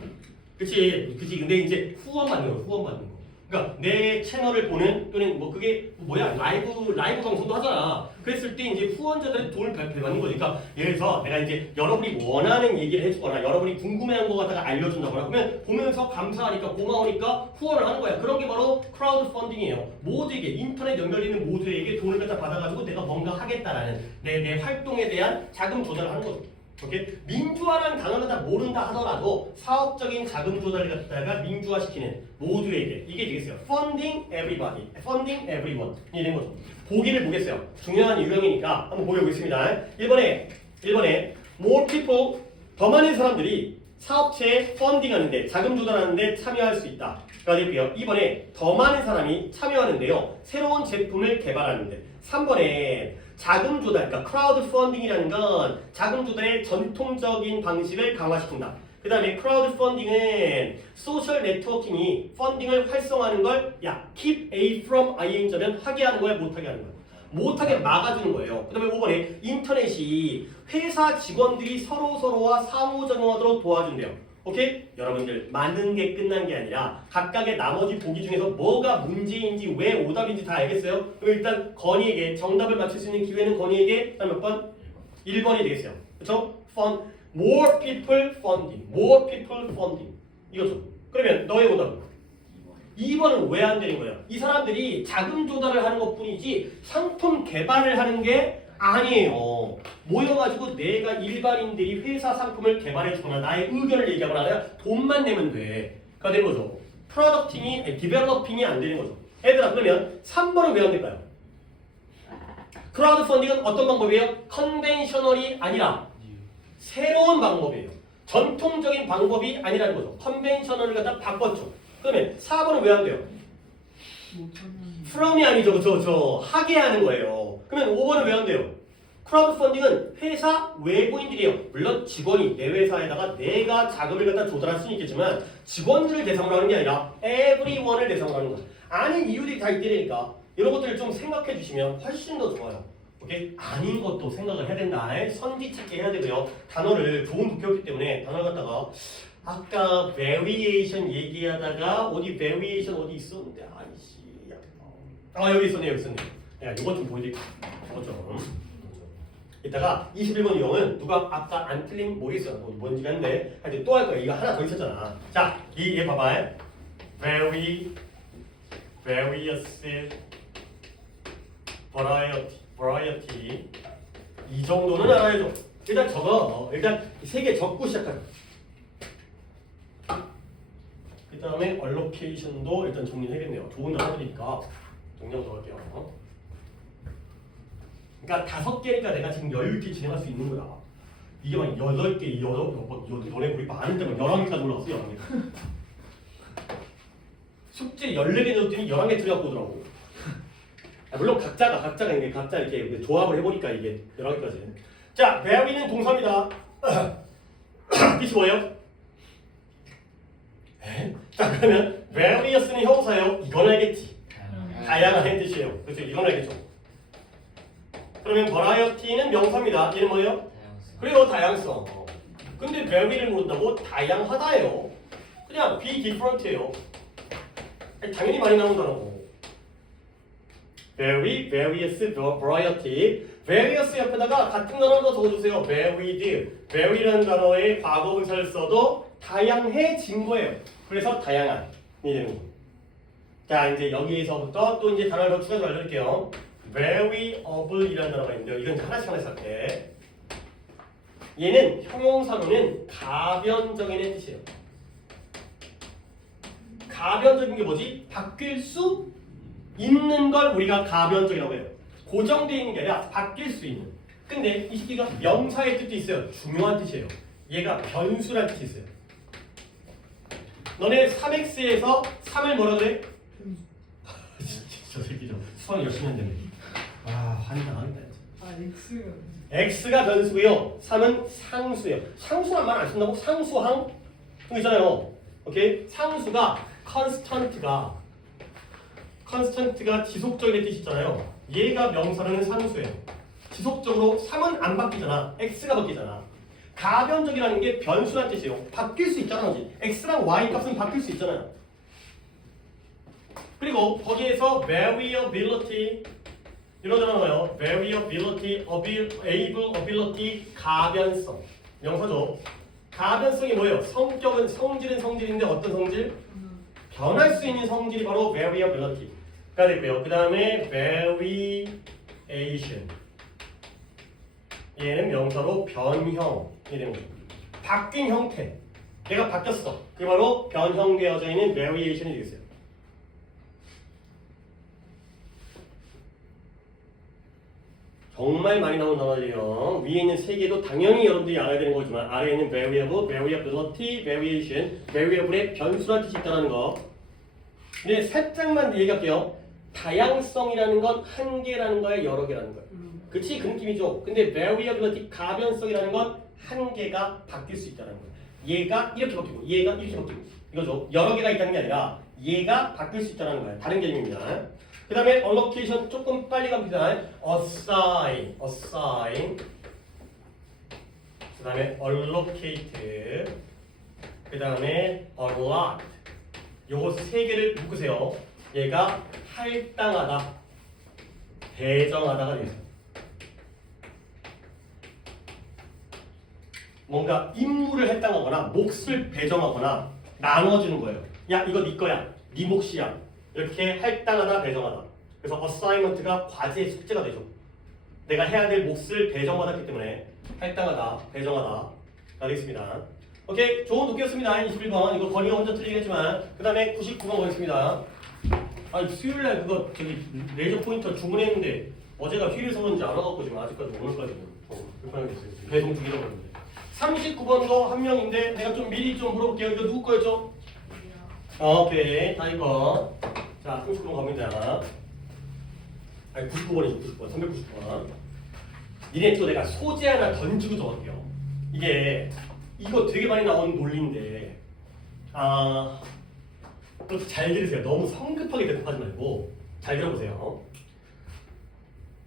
그치. 근데 이제 후원 받는 거. 그러니까 내 채널을 보는 또는 뭐 그게 뭐야 라이브 방송도 하잖아. 그랬을 때 이제 후원자들의 돈을 배받는 거니까 예를 들어서 내가 이제 여러분이 원하는 얘기를 해주거나 여러분이 궁금해한 거 갖다가 알려준다거나 그러면 보면서 감사하니까 고마우니까 후원을 하는 거야. 그런 게 바로 크라우드 펀딩이에요. 모두에게 인터넷 연결되는 모두에게 돈을 갖다 받아가지고 내가 뭔가 하겠다라는 내 활동에 대한 자금 조달을 하는 거죠. 오케이? 민주화라는 단어를 다 모른다 하더라도 사업적인 자금 조달을 갖다가 민주화시키는 모두에게 이게 되겠어요. Funding everybody, funding everyone 이 되는 거죠. 보기를 보겠어요. 중요한 유형이니까 한번 보여보겠습니다. 1번에 more people 더 많은 사람들이 사업체에 펀딩하는데 자금 조달하는데 참여할 수 있다. 가 되고요. 2번에 더 많은 사람이 참여하는데요. 새로운 제품을 개발하는데 3번에 자금 조달, 그러니까 크라우드 펀딩이라는 건 자금 조달의 전통적인 방식을 강화시킨다. 그 다음에 크라우드 펀딩은 소셜 네트워킹이 펀딩을 활성화하는 걸 keep A from IN자면 하게 하는 거야, 못하게 하는 거야. 못하게 막아주는 거예요. 그 다음에 5번에 인터넷이 회사 직원들이 서로서로와 상호작용하도록 도와준대요. 오케이? 여러분들 많은 게 끝난 게 아니라 각각의 나머지 보기 중에서 뭐가 문제인지 왜 오답인지 다 알겠어요? 그럼 일단 건희에게 정답을 맞출 수 있는 기회는 건희에게 몇 번? 1번이 되겠어요. 그렇죠? More people funding 이거죠. 그러면 너의 오답은? 2번은 왜 안 되는 거예요? 이 사람들이 자금 조달을 하는 것 뿐이지 상품 개발을 하는 게 아니에요. 모여가지고 내가 일반인들이 회사 상품을 개발해주거나 나의 의견을 얘기하거나 내가 돈만 내면 돼. 가 되는 거죠. 디벨로핑이 안 되는 거죠. 얘들아 그러면 3번은 왜 안 될까요? 크라우드 펀딩은 어떤 방법이에요? 컨벤셔널이 아니라 새로운 방법이에요. 전통적인 방법이 아니라는 거죠. 컨벤셔널을 갖다 바꿨죠. 그러면 4번은 왜 안 돼요? 못하면 from이 아니죠. 저 하게 하는 거예요. 그러면 5번은 왜 안 돼요? 크라우드 펀딩은 회사 외부인들이에요. 물론 직원이 내 회사에다가 내가 자금을 갖다 조달할 수는 있겠지만 직원들을 대상으로 하는 게 아니라 everyone을 대상으로 하는 거예요. 아닌 이유들이 다 있다니까 이런 것들을 좀 생각해 주시면 훨씬 더 좋아요. 오케이? 아닌 것도 생각을 해야 된다. 선지 찾기 해야 되고요. 단어를 좋은 독해였기 때문에 단어를 갖다가 아까 variation 얘기하다가 어디 variation 어디 있었는데 아이씨 여기 있었네 여기 있었네. 야 이것 좀 보여드릴게요. 이것 좀 이따가 21번 유형은 누가 아까 안 틀린 모르겠어요. 뭔지가 한데 하여튼 또 할 거야. 이거 하나 더 있었잖아. 자, 얘 봐봐. various variety 이 정도는 알아야죠. 일단 적어. 일단 세 개 적고 시작하자. 그 다음에 allocation도 일단 정리해야겠네요. 좋은 단어들이니까 정리하고 들어갈게요. 그러니까 5개니까 내가 지금 여유 있게 진행할 수 있는 거야. 이게 막 8개, 너네 우리 많은데 막 11개까지 올라갔어, 11개. 숙제 14개 넣었더니 11개 틀려갖고 오더라고. 물론 각자가 이게 각자 이렇게 조합을 해보니까 이게 11개까지. 자, vary는 동사입니다. 뜻이 뭐예요? 자, 그러면 various는 형사예요. 이건 알겠지. 다양한 뜻이에요. 그렇죠? 이건 알겠죠? 그러면 variety는 명사입니다. 얘는 뭐예요? 다양성. 그래요, 다양성. 근데 vary를 모른다고 다양하다예요. 그냥 be different예요. 당연히 많이 나온 단어고. vary, various, variety. various 옆에다가 같은 단어를 더 적어주세요. varied. vary라는 단어의 과거분사를 써도 다양해진 거예요. 그래서 다양한 이 되는 거. 자, 이제 여기에서부터 또 이제 단어를 더 추가해서 알려드릴게요. variable이라는 단어가 있는데요. 이건 하나씩 할게. 얘는 형용사로는 가변적인 뜻이에요. 가변적인 게 뭐지? 바뀔 수 있는 걸 우리가 가변적이라고 해요. 고정되어 있는 게 아니라 바뀔 수 있는. 근데 이 새끼가 명사의 뜻도 있어요. 중요한 뜻이에요. 얘가 변수라는 뜻이 있어요. 너네 3x에서 3을 뭐라 그래? 저 새끼 좀 수학 열심히 한다네. 환장하겠다. X가 x가 변수고요. 3은 상수예요. 상수란 말 안 쓴다고? 상수항? 여기 있잖아요. 오케이? 상수가 constant가 지속적인 뜻이 있잖아요. 얘가 명사로는 상수예요. 지속적으로 3은 안 바뀌잖아. x가 바뀌잖아. 가변적이라는 게 변수란 뜻이에요. 바뀔 수 있잖아. x랑 y 값은 바뀔 수 있잖아요. 그리고 거기에서 variability 이런 단어 나와요. variability, ability, 가변성. 명사죠. 가변성이 뭐예요? 성격은 성질은 성질인데 어떤 성질? 변할 수 있는 성질이 바로 variability가 되고요. 그 다음에 variation. 얘는 명사로 변형이 되는 거죠. 바뀐 형태. 얘가 바뀌었어. 그게 바로 변형되어져 있는 variation이 되겠어요. 정말 많이 나온 단어들이에요. 위에 있는 세 개도 당연히 여러분들이 알아야 되는 거지만 아래에 있는 variable, variability, variation, variable의 변수라는 뜻이 있다는 거. 근데 살짝만 얘기할게요. 다양성이라는 건 한 개라는 거야, 여러 개라는 거야. 그치? 그 느낌이죠. 근데 variability, 가변성이라는 건 한 개가 바뀔 수 있다는 거야. 얘가 이렇게 바뀌고 얘가 이렇게 바뀌고 이거죠. 여러 개가 있다는 게 아니라 얘가 바뀔 수 있다는 거야. 다른 개념입니다. 그 다음에 allocation 조금 빨리 갑니다. assign. 그 다음에 allocate. 그 다음에 allot. 요거 세 개를 묶으세요. 얘가 할당하다, 배정하다가 되겠습니다. 뭔가 임무를 할당하거나 몫을 배정하거나 나눠주는 거예요. 야, 이거 네 거야. 네 몫이야. 이렇게 할당하다, 배정하다. 그래서 어사이먼트가 과제의 숙제가 되죠. 내가 해야 될 몫을 배정받았기 때문에 할당하다, 배정하다 가 되겠습니다. 오케이, 좋은 독해였습니다. 21번. 이거 거리가 혼자 틀리겠지만 그 다음에 99번 보겠습니다. 아니 수요일날 그거 저기 레이저 포인터 주문했는데 어제가 휴일에서 그런지 안 와갖고 지금 아직까지 오늘까지는 불편하게 됐어요. 배송 중이라고 하는데 39번도 한 명인데 내가 좀 미리 좀 물어볼게요. 이거 누구 거였죠? 오케이 다이 거. 자 39번 갑니다. 아니 99번이죠. 99번 399번. 이네 또 내가 소재 하나 던지고 적을게요. 이거 되게 많이 나오는 논리인데 그것도 잘 들으세요. 너무 성급하게 대답하지 말고 잘 들어보세요.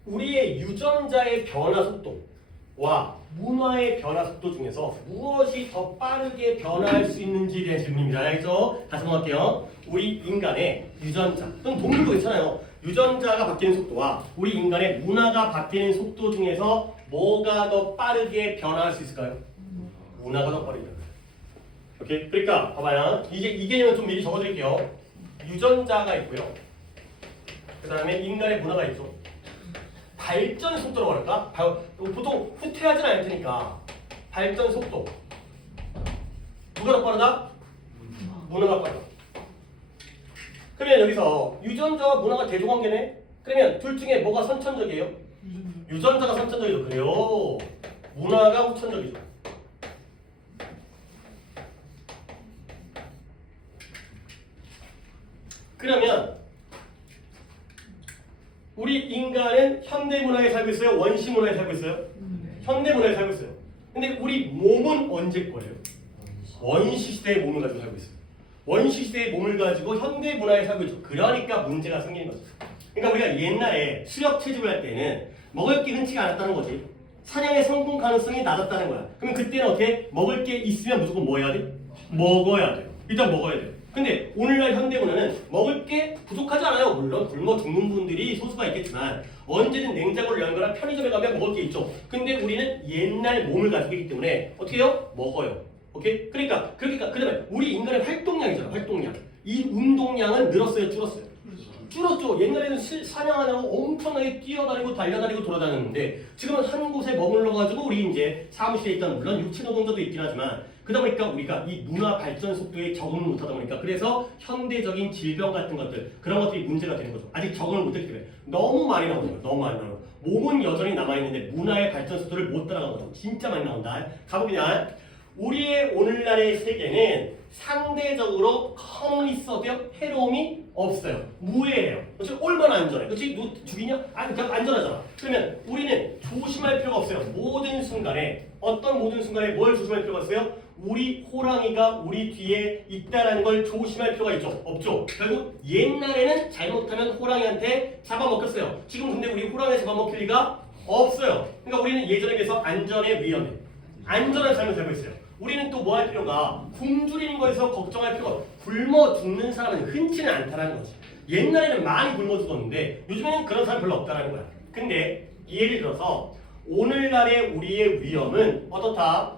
우리의 유전자의 변화 속도와 문화의 변화 속도 중에서 무엇이 더 빠르게 변화할 수 있는지에 대한 질문입니다. 알겠죠? 다시 한번 할게요. 우리 인간의 유전자 또는 동물도 괜찮아요. 유전자가 바뀌는 속도와 우리 인간의 문화가 바뀌는 속도 중에서 뭐가 더 빠르게 변화할 수 있을까요? 문화가 더 빠르게 변화해요. 오케이? 그러니까 봐봐요. 이 개념은 좀 미리 적어드릴게요. 유전자가 있고요. 그 다음에 인간의 문화가 있죠. 발전 속도라고 할까? 보통 후퇴하진 않을 테니까 발전 속도 누가 더 빠르다? 문화가 빠르다. 그러면 여기서 유전자와 문화가 대조관계네? 그러면 둘 중에 뭐가 선천적이에요? 유전자가 선천적이죠. 그래요. 문화가 후천적이죠. 그러면 우리 인간은 현대 문화에 살고 있어요? 원시 문화에 살고 있어요? 현대 문화에 살고 있어요. 근데 우리 몸은 언제 거예요? 원시 시대의 몸을 가지고 살고 있어요. 원시 시대의 몸을 가지고 현대 문화에 살고 있죠. 그러니까 문제가 생기는 거죠. 그러니까 우리가 옛날에 수렵 채집을 할 때는 먹을 게 흔치가 않았다는 거지. 사냥의 성공 가능성이 낮았다는 거야. 그러면 그때는 어떻게? 먹을 게 있으면 무조건 뭐 해야 돼? 먹어야 돼요. 일단 먹어야 돼요. 근데 오늘날 현대문화는 먹을 게 부족하지 않아요. 물론 굶어 죽는 분들이 소수가 있겠지만 언제든 냉장고를 열거나 편의점에 가면 먹을 게 있죠. 근데 우리는 옛날 몸을 가지고 있기 때문에 어떻게 해요? 먹어요. 오케이? 그러니까 그다음에 우리 인간의 활동량이잖아. 활동량. 이 운동량은 늘었어요, 줄었어요? 줄었죠. 옛날에는 사냥하려고 엄청나게 뛰어다니고 달려다니고 돌아다녔는데 지금은 한 곳에 머물러 가지고 우리 이제 사무실에 있던 물론 육체 노동자도 있긴 하지만 그러다 보니까 우리가 이 문화 발전 속도에 적응을 못하다 보니까 그래서 현대적인 질병 같은 것들 그런 것들이 문제가 되는 거죠. 아직 적응을 못했기 때문에 너무 많이 나오는 거예요. 너무 많이 나오는 거예요. 몸은 여전히 남아있는데 문화의 발전 속도를 못 따라가는 거죠. 진짜 많이 나온다. 가봅니다. 우리의 오늘날의 세계는 상대적으로 커머니서비어 해로움이 없어요. 무해해요. 그렇지? 얼마나 안전해. 그렇지? 누 죽이냐? 아니, 그냥 안전하잖아. 그러면 우리는 조심할 필요가 없어요. 모든 순간에 어떤 모든 순간에 뭘 조심할 필요가 있어요? 우리 호랑이가 우리 뒤에 있다라는 걸 조심할 필요가 있죠? 없죠? 결국 옛날에는 잘못하면 호랑이한테 잡아먹혔어요. 지금 근데 우리 호랑이에 잡아먹힐 리가 없어요. 그러니까 우리는 예전에 비해서 안전에 위험해. 안전한 삶을 살고 있어요. 우리는 또 뭐 할 필요가 굶주리는 거에서 걱정할 필요가 없어. 굶어 죽는 사람은 흔치는 않다는 거지. 옛날에는 많이 굶어 죽었는데 요즘에는 그런 사람 별로 없다는 거야. 근데 예를 들어서 오늘날의 우리의 위험은 어떻다?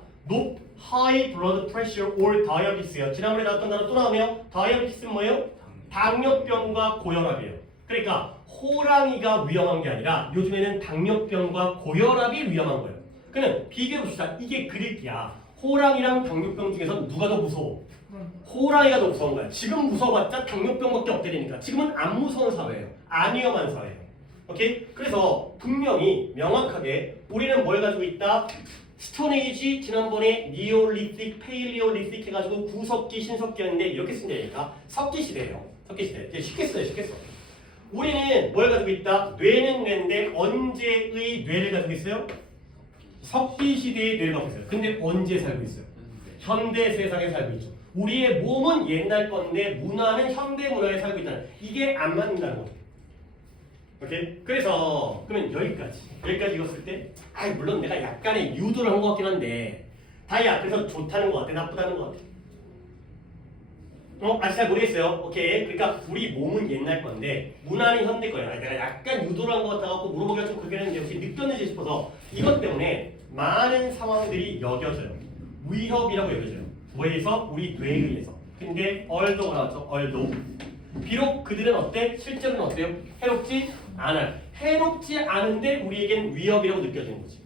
high blood pressure or diabetes예요. 지난번에 나왔던 단어 또 나오네요. diabetes는 뭐예요? 당뇨병과 고혈압이에요. 그러니까 호랑이가 위험한 게 아니라 요즘에는 당뇨병과 고혈압이 위험한 거예요. 그냥 비교해봅시다. 이게 그릴게야. 호랑이랑 당뇨병 중에서 누가 더 무서워? 호랑이가 더 무서운 거야. 지금 무서워봤자 당뇨병밖에 없대니까. 지금은 안 무서운 사회예요. 안 위험한 사회예요. 오케이? 그래서 분명히 명확하게 우리는 뭘 가지고 있다? 스톤에이지 지난번에 니올리틱, 페일리올리틱 해가지고 구석기, 신석기였는데 이렇게 쓴다니까 석기 시대예요. 석기 시대. 이제 쉽게 써요, 쉽게 써. 우리는 뭘 가지고 있다? 뇌는 뇌인데 언제의 뇌를 가지고 있어요? 석기 시대의 뇌를 갖고 있어요. 근데 언제 살고 있어요? 현대 세상에 살고 있죠. 우리의 몸은 옛날 건데 문화는 현대 문화에 살고 있다는 이게 안 맞는다는 거죠. 오케이? 그래서 그러면 여기까지 읽었을 때 물론 내가 약간의 유도를 한 것 같긴 한데 다이야 그래서 좋다는 것 같아? 나쁘다는 것 같아? 아직 잘 모르겠어요. 오케이. 그러니까 우리 몸은 옛날 건데 문화는 현대 거야. 내가 약간 유도를 한 것 같아갖고 물어보기가 좀 그렇게 했는데 혹시 느꼈는지 싶어서 이것 때문에 많은 상황들이 여겨져요. 위협이라고 여겨져요. 뭐에서? 우리 뇌에 의해서. 근데 although 나왔죠. although. 비록 그들은 어때? 실제로는 어때요? 해롭지 않아요. 해롭지 않은데 우리에겐 위협이라고 느껴지는 거지.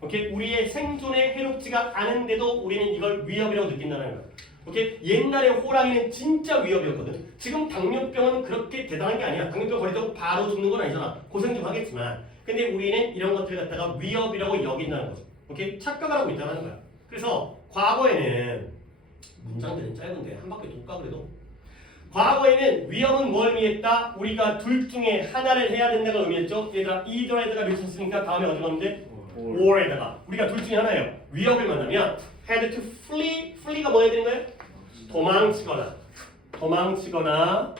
오케이? 우리의 생존에 해롭지가 않은데도 우리는 이걸 위협이라고 느낀다는 거예요. 오케이? 옛날에 호랑이는 진짜 위협이었거든. 지금 당뇨병은 그렇게 대단한 게 아니야. 당뇨병 걸리다고 바로 죽는 건 아니잖아. 고생 좀 하겠지만. 근데 우리는 이런 것들을 갖다가 위협이라고 여긴다는 거죠. 오케이? 착각을 하고 있다는 거야. 그래서 과거에는 문장들은 짧은데 한 바퀴 돌까 그래도. 과거에는 위험은 뭘 의미했다? 우리가 둘 중에 하나를 해야 된다고 의미했죠. 얘들아 either에다가 미쳤으니까 다음에 어디 가는데? or에다가 우리가 둘 중에 하나예요. 위협을 만나면 had to flee가 뭐 해야 되는 거예요? 도망치거나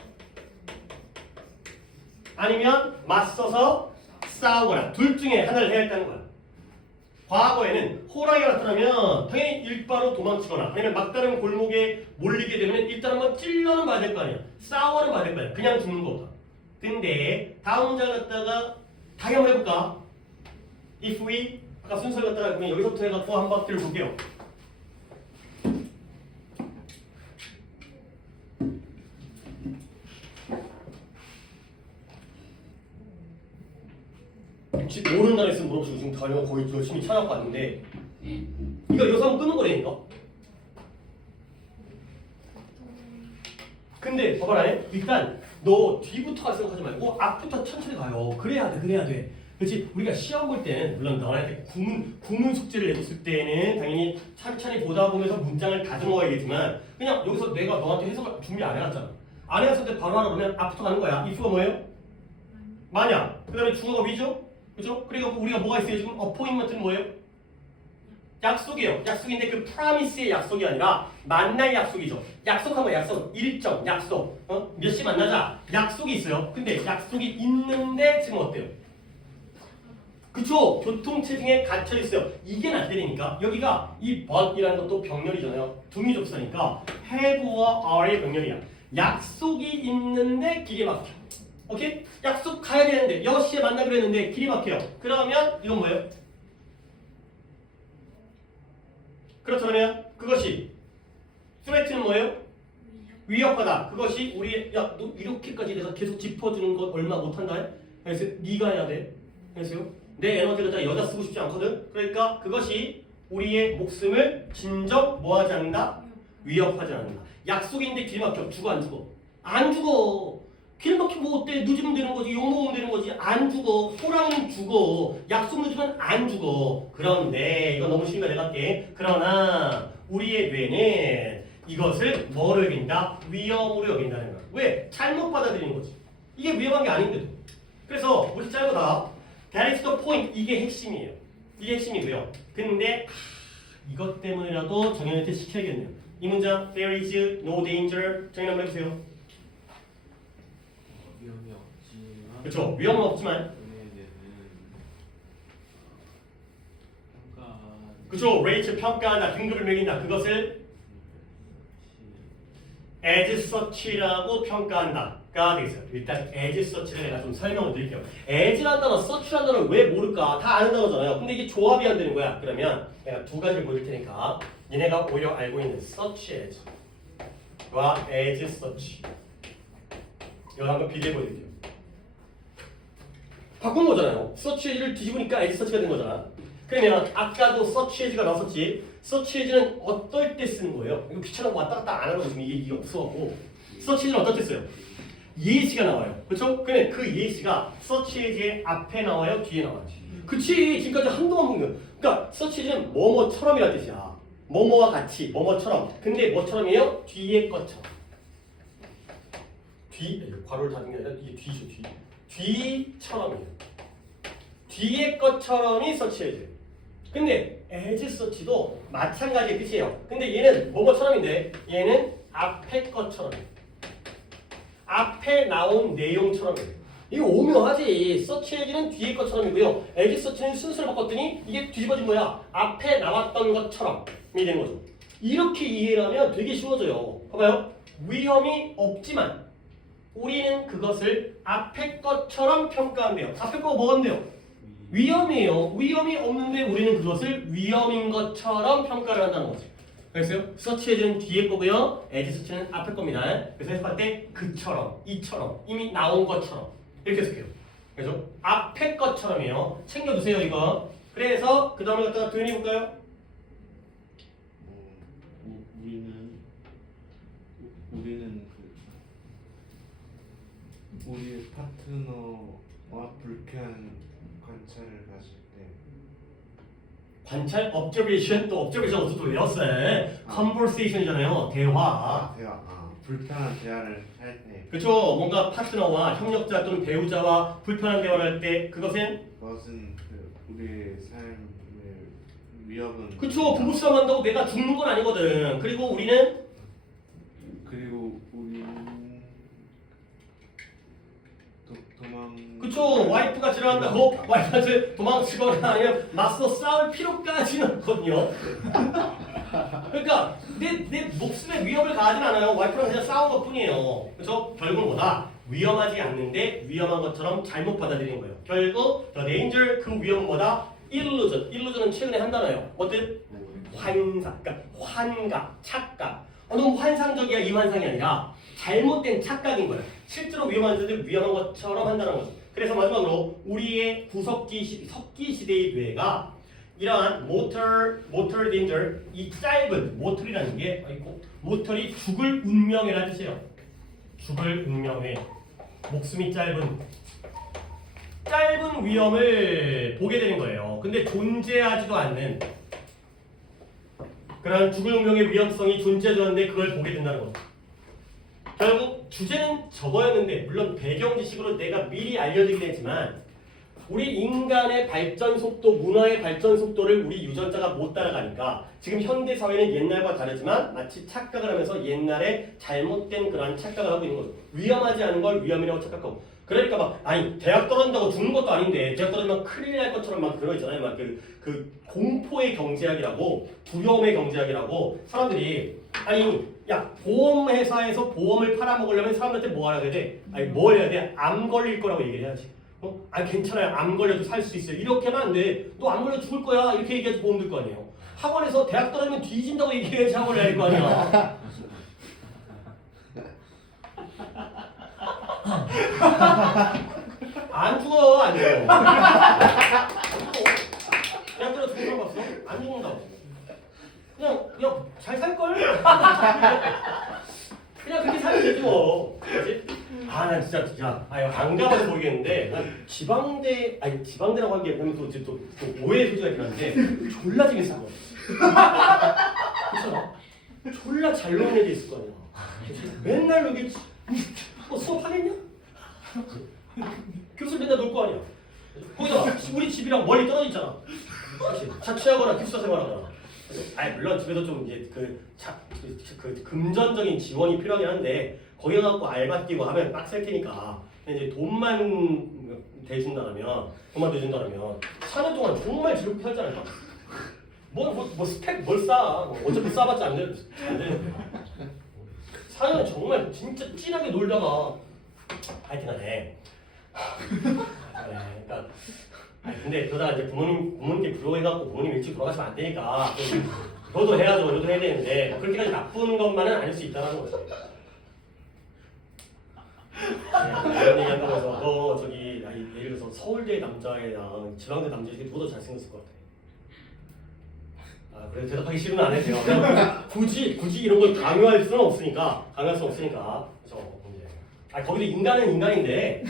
아니면 맞서서 싸우거나 둘 중에 하나를 해야 했다는 거야. 과거에는 호랑이가 나타나면 당연히 일바로 도망치거나 아니면 막다른 골목에 몰리게 되면 일단 한번 찔러는 봐야 될 거 아니야. 싸워는 봐야 될 거 아니야. 그냥 죽는 거보다. 근데 다음 문장을 갖다가 다시 한번 해볼까? If we 아까 순서를 갖다가 그냥 여기서부터 해갖고 한 바퀴를 볼게요. 혹시 모르는 단어 있으면 물어보시고 지금 다녀 거의 열심히 찾아갖고 왔는데 이거 여기서 한번 끄는 거라니까. 근데 봐봐라. 일단 너 뒤부터 생각하지 말고 앞부터 천천히 가요. 그래야 돼. 그렇지? 우리가 시험 볼 때는 물론 너한테 구문 숙제를 내줬을 때는 당연히 천천히 보다 보면서 문장을 다듬어야겠지만 그냥 여기서 내가 너한테 해석을 준비 안 해놨잖아. 안 해놨을 때 바로 하라 그러면 앞부터 가는 거야. if가 뭐예요? 만약. 그 다음에 주어가 위죠? 그죠? 그리고 우리가 뭐가 있어요? 지금 appointment는 뭐예요? 약속이에요. 약속인데 그 promise의 약속이 아니라 만날 약속이죠. 약속한 거 약속, 일정, 약속. 몇 시 만나자. 약속이 있어요. 근데 약속이 있는데 지금 어때요? 그쵸? 교통체증에 갇혀 있어요. 이게 안 되니까 여기가 이 but이라는 것도 병렬이잖아요. 등위접수니까 have와 are의 병렬이야. 약속이 있는데 길이 막혀. 오케이? 약속 가야 되는데 6시에 만나기로 했는데 길이 막혀요. 그러면 이건 뭐예요? 그렇다면 그것이 threat는 뭐예요? 위협하다. 그것이 우리의 야 너 이렇게까지 내가 계속 짚어주는 것 얼마 못한다. 그래서 네가 해야 돼. 그래서요. 내 에너지를 다 여자 쓰고 싶지 않거든. 그러니까 그것이 우리의 목숨을 진정 뭐하지 않는다? 위협하지 않는다. 약속인데 길 막혀. 죽어 안 죽어? 안 죽어. 길 막히면 뭐 어때? 늦으면 되는 거지. 욕 먹으면 되는 거지. 안 죽어. 호랑이는 죽어. 약속 늦으면 안 죽어. 그런데 이거 너무 쉬우니까 내가 할게. 그러나 우리의 뇌는 이것을 뭐로 여긴다? 위험으로 여긴다는 거야. 왜? 잘못 받아들이는 거지. 이게 위험한 게 아닌데도. 그래서 우리 짧다. That is the point. 이게 핵심이에요. 이게 핵심이고요. 근데 이것 때문이라도 정현한테 시켜야겠네요. 이 문장 There is no danger. 정현 한번 해보세요. 위험이 없지만 그렇죠. 위험은 없지만 얘네는 평가 그렇죠. 레이첼 평가한다. 등급을 매긴다. 그것을 as such라고 평가한다가 되겠어요. 일단 as such를 내가 좀 설명을 드릴게요. as라는 단어, such라는 단어를 왜 모를까? 다 아는 단어잖아요. 근데 이게 조합이 안 되는 거야. 그러면 내가 두 가지를 보여줄 테니까 얘네가 오히려 알고 있는 such as와 as such 이거 한번 비교해 보여드릴게요. 바꾼 거잖아요. such as를 뒤집으니까 as such가 된 거잖아. 그러면 아까도 such as가 나왔었지. such as는 어떨 때 쓰는 거예요? 이거 귀찮아서 왔다 갔다 안 하는 거 지금 이게 없어갖고 such as는 어떨 때 써요? 예시가 나와요. 그렇죠? 근데 그 예시가 such as의 앞에 나와요? 뒤에 나와요? 그치. 지금까지 한동안 본 거예요. 그러니까 such as는 뭐뭐처럼이라는 뜻이야. 뭐뭐와 같이, 뭐뭐처럼. 근데 뭐처럼이에요? 뒤에 것처럼. 괄호를 닫은 게 아니라 이게 뒤죠, 뒤. 뒤처럼이에요. 뒤에 것처럼이 such as. 근데 as such도 마찬가지의 뜻이에요. 근데 얘는 뭐뭐처럼인데 얘는 앞에 것처럼. 앞에 나온 내용처럼이에요. 이거 오묘하지. such as는 뒤에 것처럼이고요. as such는 순서를 바꿨더니 이게 뒤집어진 거야. 앞에 나왔던 것처럼이 되는 거죠. 이렇게 이해를 하면 되게 쉬워져요. 봐봐요. 위험이 없지만 우리는 그것을 앞에 것처럼 평가한대요. 앞에 거가 뭐건데요? 위험이에요. 위험이 없는데 우리는 그것을 위험인 것처럼 평가를 한다는 거죠. 그래서요. such as는 뒤에 거고요. as such는 앞에 겁니다. 그래서 해석할 때 그처럼, 이처럼, 이미 나온 것처럼 이렇게 해석해요. 그래서 앞에 것처럼이에요. 챙겨두세요 이거. 그래서 그 다음에 갖다가 표현해 볼까요? 우리는 우리는 우리의 파트너와 불쾌한 관찰을 가질 때 관찰, observation, 또 observation 어디서 또 외웠어요? conversation이잖아요. 대화. 불편한 대화를 할 때 그렇죠. 뭔가 파트너와 협력자 또는 배우자와 불편한 대화를 할 때 그것은 그것은 우리의 삶의 위협은 그렇죠. 부부싸움 한다고 내가 죽는 건 아니거든. 그리고 우리는 그리고 우리는 도망 그쵸. 와이프가 싫어한다고 와이프한테 도망치거나 아니면 맞서 싸울 필요까지는 없거든요. 그러니까 내 목숨에 위협을 가하진 않아요. 와이프랑 그냥 싸운 것 뿐이에요. 그쵸? 결국은 뭐다? 위험하지 않는데 위험한 것처럼 잘못 받아들이는 거예요. 결국 the danger, 그 위험은 뭐다? illusion. illusion은 최근에 한 단어예요. 어떤? 환상. 그러니까 환각, 착각. 너무 환상적이야. 이 환상이 아니라 잘못된 착각인 거예요. 실제로 위험한 짓을 위험한 것처럼 한다는 거죠. 그래서 마지막으로 우리의 석기 시대의 뇌가 이러한 motor danger, 이 짧은 모터리라는 게 모터리 죽을 운명이라는 뜻이에요. 죽을 운명에 목숨이 짧은 위험을 보게 되는 거예요. 근데 존재하지도 않는 그런 죽을 운명의 위험성이 존재하지 않는데 그걸 보게 된다는 거죠. 결국 주제는 저거였는데 물론 배경 지식으로 내가 미리 알려드리긴 했지만 우리 인간의 발전 속도, 문화의 발전 속도를 우리 유전자가 못 따라가니까 지금 현대 사회는 옛날과 다르지만 마치 착각을 하면서 옛날에 잘못된 그러한 착각을 하고 있는 거죠. 위험하지 않은 걸 위험이라고 착각하고. 그러니까 막 아니 대학 떨어진다고 죽는 것도 아닌데 대학 떨어지면 큰일 날 것처럼 막 그런 거 있잖아요. 막 그 공포의 경제학이라고 두려움의 경제학이라고 사람들이 아니 야 보험회사에서 보험을 팔아먹으려면 사람들한테 뭐 하라 그래야 돼? 아니 뭘 해야 돼? 암 걸릴 거라고 얘기를 해야지. 아 괜찮아요. 암 걸려도 살 수 있어요. 이렇게 하면 안 돼. 너 암 걸려 죽을 거야. 이렇게 얘기해야지 보험 들 거 아니에요. 학원에서 대학 떨어지면 뒤진다고 얘기해야지 학원을 할 거 아니야. 안 죽어. 안 죽어. 대학 떨어져 죽는 거 봤어? 안 죽는다고. 그냥 잘 살걸? 그냥 그렇게 살면 되지 뭐. 그렇지? 난 진짜 안 가봐서 모르겠는데 난 지방대라고 한 게 보면 또 오해 소지가 있긴 한데 졸라 재밌을 거야. 그렇잖아. 졸라 잘 노는 애들 있을 거 아니야. 맨날 여기 수업하겠냐? 교수 맨날 놀 거 아니야. 거기다가 우리 집이랑 멀리 떨어져 있잖아. 그렇지? 자취하거나 기숙사 생활하거나. 물론 집에서 좀 이제 그 금전적인 지원이 필요하긴 한데 거기 가갖고 알바 뛰고 하면 빡셀 테니까 이제 돈만 대준다면 사는 동안 정말 즐겁게 살잖아요. 뭐 스펙 뭘 쌓아? 어차피 쌓아봤자 안 되는데 4년은 정말 진짜 찐하게 놀다가 하여튼간에 그러니까 근데 그러다가 이제 부모님께 부러워해갖고 부모님 일찍 돌아가시면 안 되니까 너도 해야죠. 너도 해야 되는데 그렇게까지 나쁜 것만은 아닐 수 있다는 거죠. 이런 얘기한다고 해서 너 저기 예를 들어서 서울대 남자애랑 지방대 남자애 누가 더 잘생겼을 것 같아? 그래 대답하기 싫으면 안 해도 돼요. 그냥 굳이 이런 걸 강요할 수는 없으니까 그렇죠. 거기도 인간은 인간인데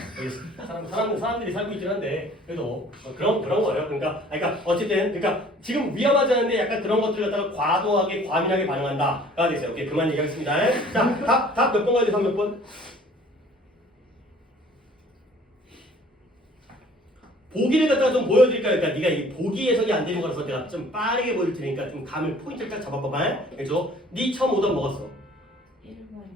사람들이 살고 있긴 한데 그래도 그런 거예요. 그러니까 어쨌든 지금 위험하지 않은데 약간 그런 것들 갖다가 과도하게 과민하게 반응한다가 됐어요. 오케이 그만 얘기하겠습니다. 자, 답 몇 번 가야 돼? 몇 번? 보기를 갖다가 좀 보여드릴까요? 그러니까 네가 이 보기 해석이 안 되는 거라서 내가 좀 빠르게 보여줄 테니까 좀 감을 포인트를 딱 잡아봐봐. 그죠? 네 처음 오던 먹었어.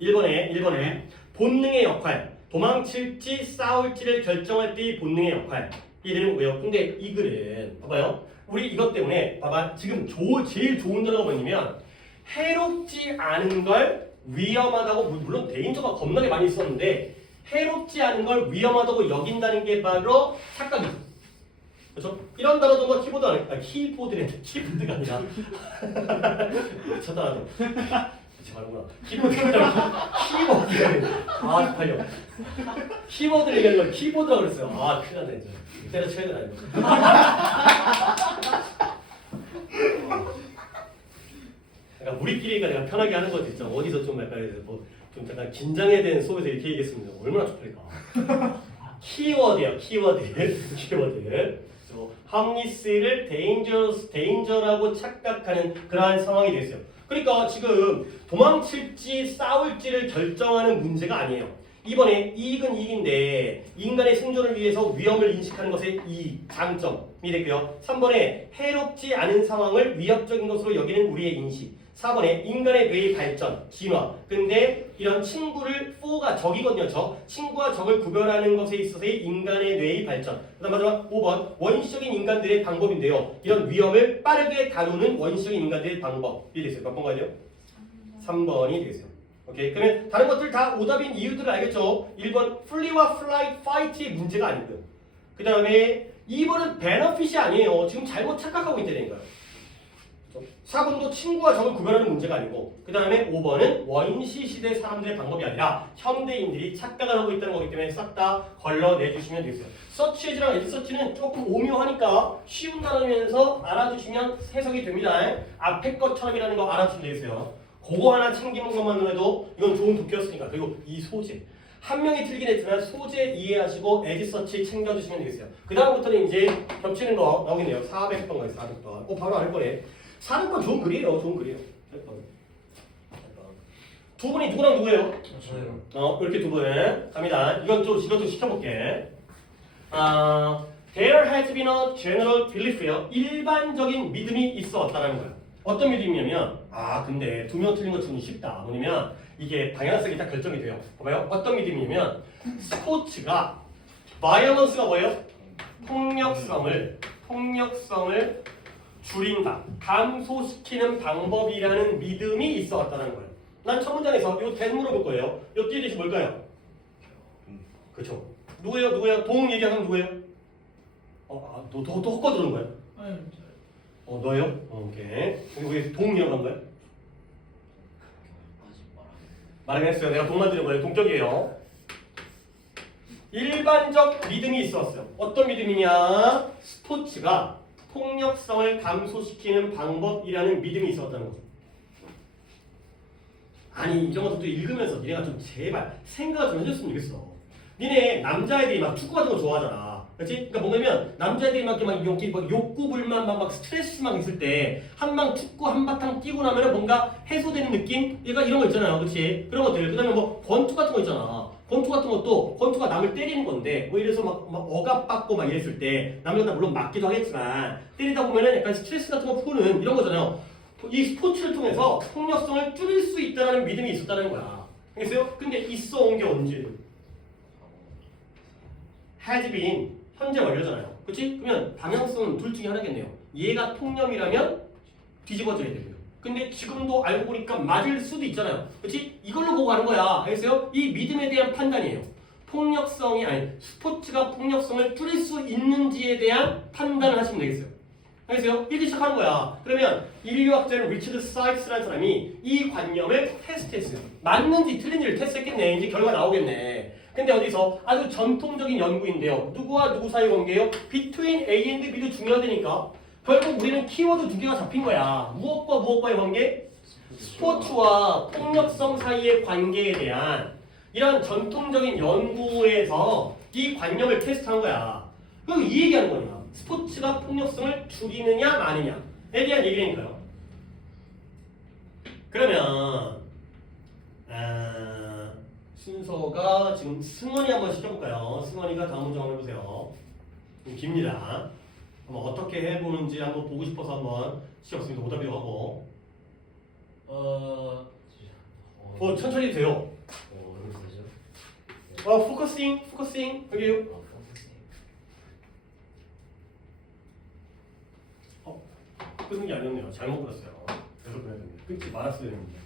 1번에 본능의 역할, 도망칠지 싸울지를 결정할 때의 본능의 역할. 이들은 왜요? 근데 이 글은 봐봐요. 우리 이것 때문에 봐봐. 지금 제일 좋은 단어가 뭐냐면 해롭지 않은 걸 위험하다고 물론 대인조가 겁나게 많이 있었는데 해롭지 않은 걸 위험하다고 여긴다는 게 바로 착각이죠. 그렇죠? 이런 단어도 뭐 키보드가 아니라 쳐다도 잘하구나. 키보드를 얘기하는 걸 키보드라고 그랬어요. 큰일 났네. 때려쳐야 되나 이거. 그러니까 우리끼리가 내가 편하게 하는 거지. 진짜 어디서 좀 약간 뭐 좀 잠깐 긴장해야 되는 수업에서 이렇게 얘기했습니다. 얼마나 쪽팔릴까. 키워드야, 키워드. 함리스를 데인저라고 착각하는 그러한 상황이 됐어요. 그러니까 지금 도망칠지 싸울지를 결정하는 문제가 아니에요. 이번에 이익은 이익인데 인간의 생존을 위해서 위험을 인식하는 것의 이 장점이 됐고요. 3번에 해롭지 않은 상황을 위협적인 것으로 여기는 우리의 인식. 4번에 인간의 뇌의 발전, 진화. 근데 이런 친구를 4가 적이거든요. 친구와 적을 구별하는 것에 있어서의 인간의 뇌의 발전. 그다음 마지막 5번 원시적인 인간들의 방법인데요. 이런 위험을 빠르게 다루는 원시적인 인간들의 방법이 됐어요. 몇 번 가야 돼요? 3번이 되겠어요. 오케이. 그러면 다른 것들 다 오답인 이유들을 알겠죠? 1번 flee와 flight, fight의 문제가 아니고요. 그 다음에 2번은 benefit이 아니에요. 지금 잘못 착각하고 있다는 거예요. 4번도 친구와 적을 구별하는 문제가 아니고 그 다음에 5번은 원시 시대 사람들의 방법이 아니라 현대인들이 착각을 하고 있다는 거기 때문에 싹 다 걸러내주시면 되겠어요. 서치에즈랑 에드서치는 조금 오묘하니까 쉬운 단어면서 알아주시면 해석이 됩니다. 앞에 것처럼이라는 거 알아주시면 되겠어요. 그거 하나 챙기는 것만으로 해도 이건 좋은 도표였으니까. 그리고 이 소재 한 명이 틀긴 했지만 소재 이해하시고 에드서치 챙겨주시면 되겠어요. 그 다음부터는 이제 겹치는 거 나오겠네요. 400번 가요. 400번. 바로 알 거네. 400번 좋은 글이에요. 좋은 글이에요. 400번. 두 분이 누구랑 누구예요? 저요. 이렇게 두 분 갑니다. 이것도 시켜볼게. There has been a general belief예요. 일반적인 믿음이 있어왔다는 거예요. 어떤 믿음이냐면 근데 두 명 틀린 거 주는 쉽다. 뭐냐면 이게 방향성이 딱 결정이 돼요. 봐봐요. 어떤 믿음이냐면 스포츠가 violence가 뭐예요? 폭력성을 줄인다, 감소시키는 방법이라는 믿음이 있어왔다는 거예요. 난 첫 문장에서 이거 대신 물어볼 거예요. 이 뒤에 대신 뭘까요? 그렇죠. 누구예요? 동 얘기하는 누구예요? 너 헛거들은 거야? 아니 너예요? 오케이. 그리고 왜 동이라고 한 거야? 말하긴 했어요. 내가 동 만드는 거예요. 동격이에요. 일반적 믿음이 있었어요. 어떤 믿음이냐? 스포츠가 폭력성을 감소시키는 방법이라는 믿음이 있었다는 거죠. 아니 이런 것도 읽으면서 니네가 좀 제발 생각을 좀 해줬으면 좋겠어. 니네 남자애들이 막 축구 같은 거 좋아하잖아. 그렇지? 그러니까 뭐냐면 남자애들이 막 욕구 불만 막 스트레스 막 있을 때 한방 축구 한바탕 뛰고 나면은 뭔가 해소되는 느낌? 얘가 이런 거 있잖아요. 그렇지? 그런 것들. 그다음에 뭐 권투 같은 거 있잖아. 권투 같은 것도 권투가 남을 때리는 건데 뭐 이래서 막 억압받고 막 이랬을 때 남들보다 물론 맞기도 하겠지만 때리다 보면은 약간 스트레스 같은 거 푸는 이런 거잖아요. 이 스포츠를 통해서 폭력성을 줄일 수 있다는 믿음이 있었다는 거야. 알겠어요? 근데 있어 온 게 언제? has been 현재 완료잖아요. 그렇지? 그러면 방향성은 둘 중에 하나겠네요. 얘가 통념이라면 뒤집어져야 되고요. 근데 지금도 알고 보니까 맞을 수도 있잖아요. 그렇지? 이걸로 보고 가는 거야. 알겠어요? 이 믿음에 대한 판단이에요. 폭력성이 아니 스포츠가 폭력성을 줄일 수 있는지에 대한 판단을 하시면 되겠어요. 알겠어요? 이렇게 시작하는 거야. 그러면 인류학자인 리처드 사이크스라는 사람이 이 관념을 테스트했어요. 맞는지 틀린지를 테스트했겠네. 이제 결과가 나오겠네. 근데 어디서 아주 전통적인 연구인데요. 누구와 누구 사이 관계예요? Between A and B도 중요하다니까. 결국 우리는 키워드 두 개가 잡힌 거야. 무엇과 무엇과의 관계? 스포츠와 폭력성 사이의 관계에 대한 이런 전통적인 연구에서 이 관념을 테스트한 거야. 그럼 이 얘기하는 거냐? 스포츠가 폭력성을 줄이느냐 마느냐에 대한 얘기라니까요. 그러면 순서가 지금 승원이 한번 시켜볼까요? 승원이가 다음 문제 한번 해보세요. 좀 깁니다. 한번 어떻게 해보는지 한번 보고 싶어서 한번 시켰습니다. 오답이도 하고. 천천히 해도 돼요. 포커싱 여기요. 끊는 게 아니었네요. 잘못 끊었어요. 계속 끊어야 됩니다. 끊지 말았어야 됩니다.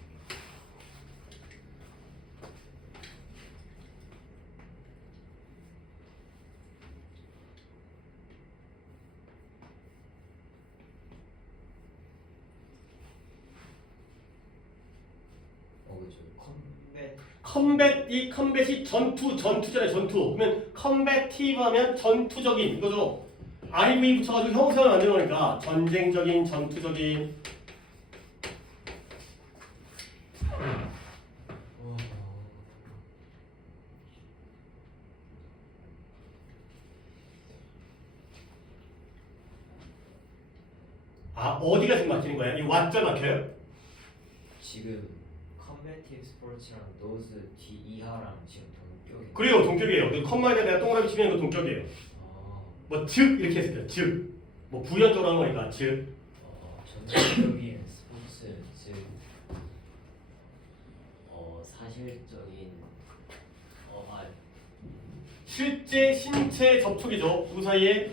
이 컴뱃이 전투잖아요. 전투. 그러면 컴배티브 하면 전투적인 이거죠. IV 붙여가지고 형용사를 만드는 거니까 전쟁적인, 전투적인. 막힌 거야? 이 왓절 막혀요? 지금 컴배티브 스포츠랑 노즈 뒤 이하랑 지금 동격이. 그래요, 동격이에요. 그 컴마에다 내가 동그라미 치면 이거 동격이에요. 어, 즉 이렇게 했을 때 즉. 뭐 부연적으로 한 거니까 즉. 전체적인 스포츠 즉 사실적인 실제 신체 접촉이죠. 누구 사이에?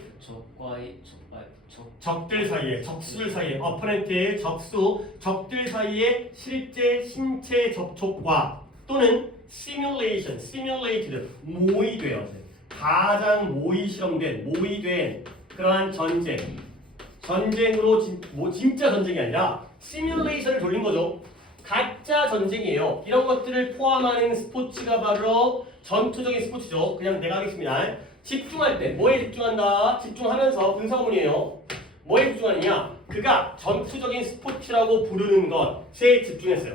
적들 사이에, 적수들 사이에, 어퍼런트의 적수, 적들 사이에 실제 신체 접촉과 또는 시뮬레이션, 시뮬레이티드, 모의되어 가장 모의된 그러한 전쟁으로 진짜 전쟁이 아니라 시뮬레이션을 돌린 거죠. 가짜 전쟁이에요. 이런 것들을 포함하는 스포츠가 바로 전투적인 스포츠죠. 그냥 내가 하겠습니다. 집중할 때 뭐에 집중한다? 집중하면서 분사구문이에요. 뭐에 집중하느냐? 그가 전투적인 스포츠라고 부르는 것에 집중했어요.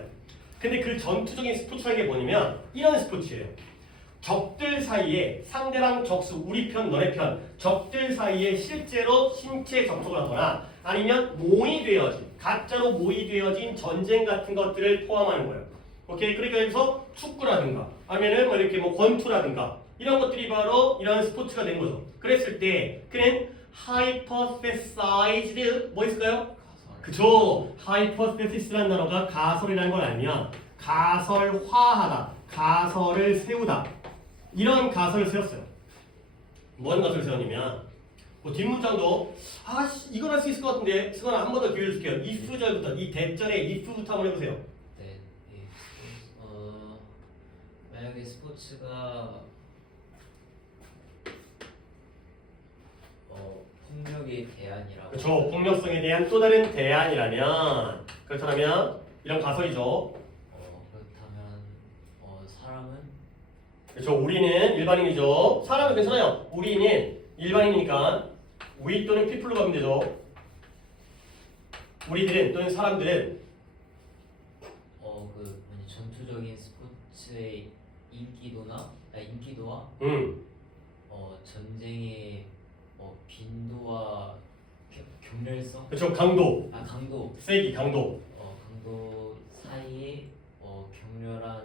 근데 그 전투적인 스포츠라는 게 뭐냐면 이런 스포츠예요. 적들 사이에 상대방 적수, 우리 편, 너네 편, 적들 사이에 실제로 신체 접촉을 하거나 아니면 가짜로 모의되어진 전쟁 같은 것들을 포함하는 거예요. 오케이? 그러니까 여기서 축구라든가 아니면은 뭐 이렇게 뭐 권투라든가 이런 것들이 바로 이런 스포츠가 된 거죠. 그랬을 때 그는 hypothesized 뭐 있을까요? 그쵸. hypothesis라는 단어가 가설이라는 걸 알면 가설화하다, 가설을 세우다 이런 가설을 세웠어요. 뭔 가설을 세웠냐면 뭐 뒷문장도 이건 할 수 있을 것 같은데 쓰거나 한 번 더 기회를 줄게요. if절부터 이 대절에 if부터 한번 해보세요. 네, 만약에 스포츠가 폭력의 대안이라고. 그렇죠. 폭력성에 대한 또 다른 대안이라면 그렇다면 이런 가설이죠. 그렇다면 사람은 그렇죠. 우리는 일반인이죠. 사람은 괜찮아요. 우리는 일반인이니까 we 또는 people로 가면 되죠. 우리들은 또는 사람들은 전투적인 스포츠의 인기도와 전쟁의 빈도와 격렬성. 그렇죠. 강도, 강도. 세기, 강도. 강도 사이에 격렬한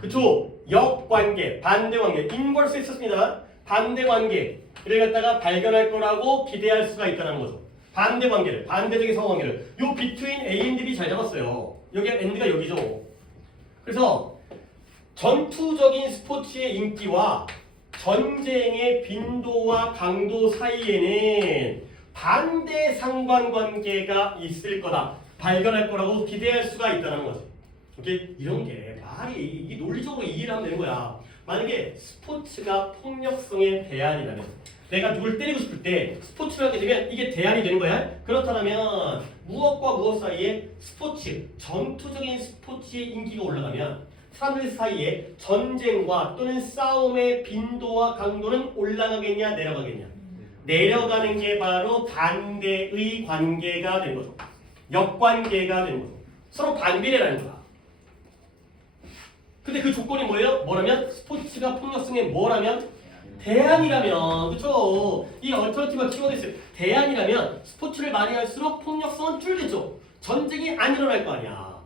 그쵸. 역관계, 반대관계, 인버스 있었습니다. 반대관계를 갖다가 발견할 거라고 기대할 수가 있다는 거죠. 반대관계를, 반대적인 상관관계를. 요 between A and B 잘 잡았어요. 여기 and가 여기죠. 그래서 전투적인 스포츠의 인기와 전쟁의 빈도와 강도 사이에는 반대 상관관계가 있을 거다. 발견할 거라고 기대할 수가 있다는 거죠. 오케이? 이런 게 말이 이게 논리적으로 이해를 하면 되는 거야. 만약에 스포츠가 폭력성의 대안이라면 내가 누굴 때리고 싶을 때 스포츠를 하게 되면 이게 대안이 되는 거야. 그렇다면 무엇과 무엇 사이에 전투적인 스포츠의 인기가 올라가면 사람들 사이에 전쟁과 또는 싸움의 빈도와 강도는 올라가겠냐 내려가겠냐. 내려가는 게 바로 반대의 관계가 되는 거죠. 역관계가 되는 거죠. 서로 반비례라는 거야. 근데 그 조건이 뭐예요? 뭐라면? 스포츠가 폭력성에 뭐라면? 대안이라면. 그쵸? 이 얼터너티브가 키워드 있어요. 대안이라면 스포츠를 많이 할수록 폭력성은 줄겠죠. 전쟁이 안 일어날 거 아니야.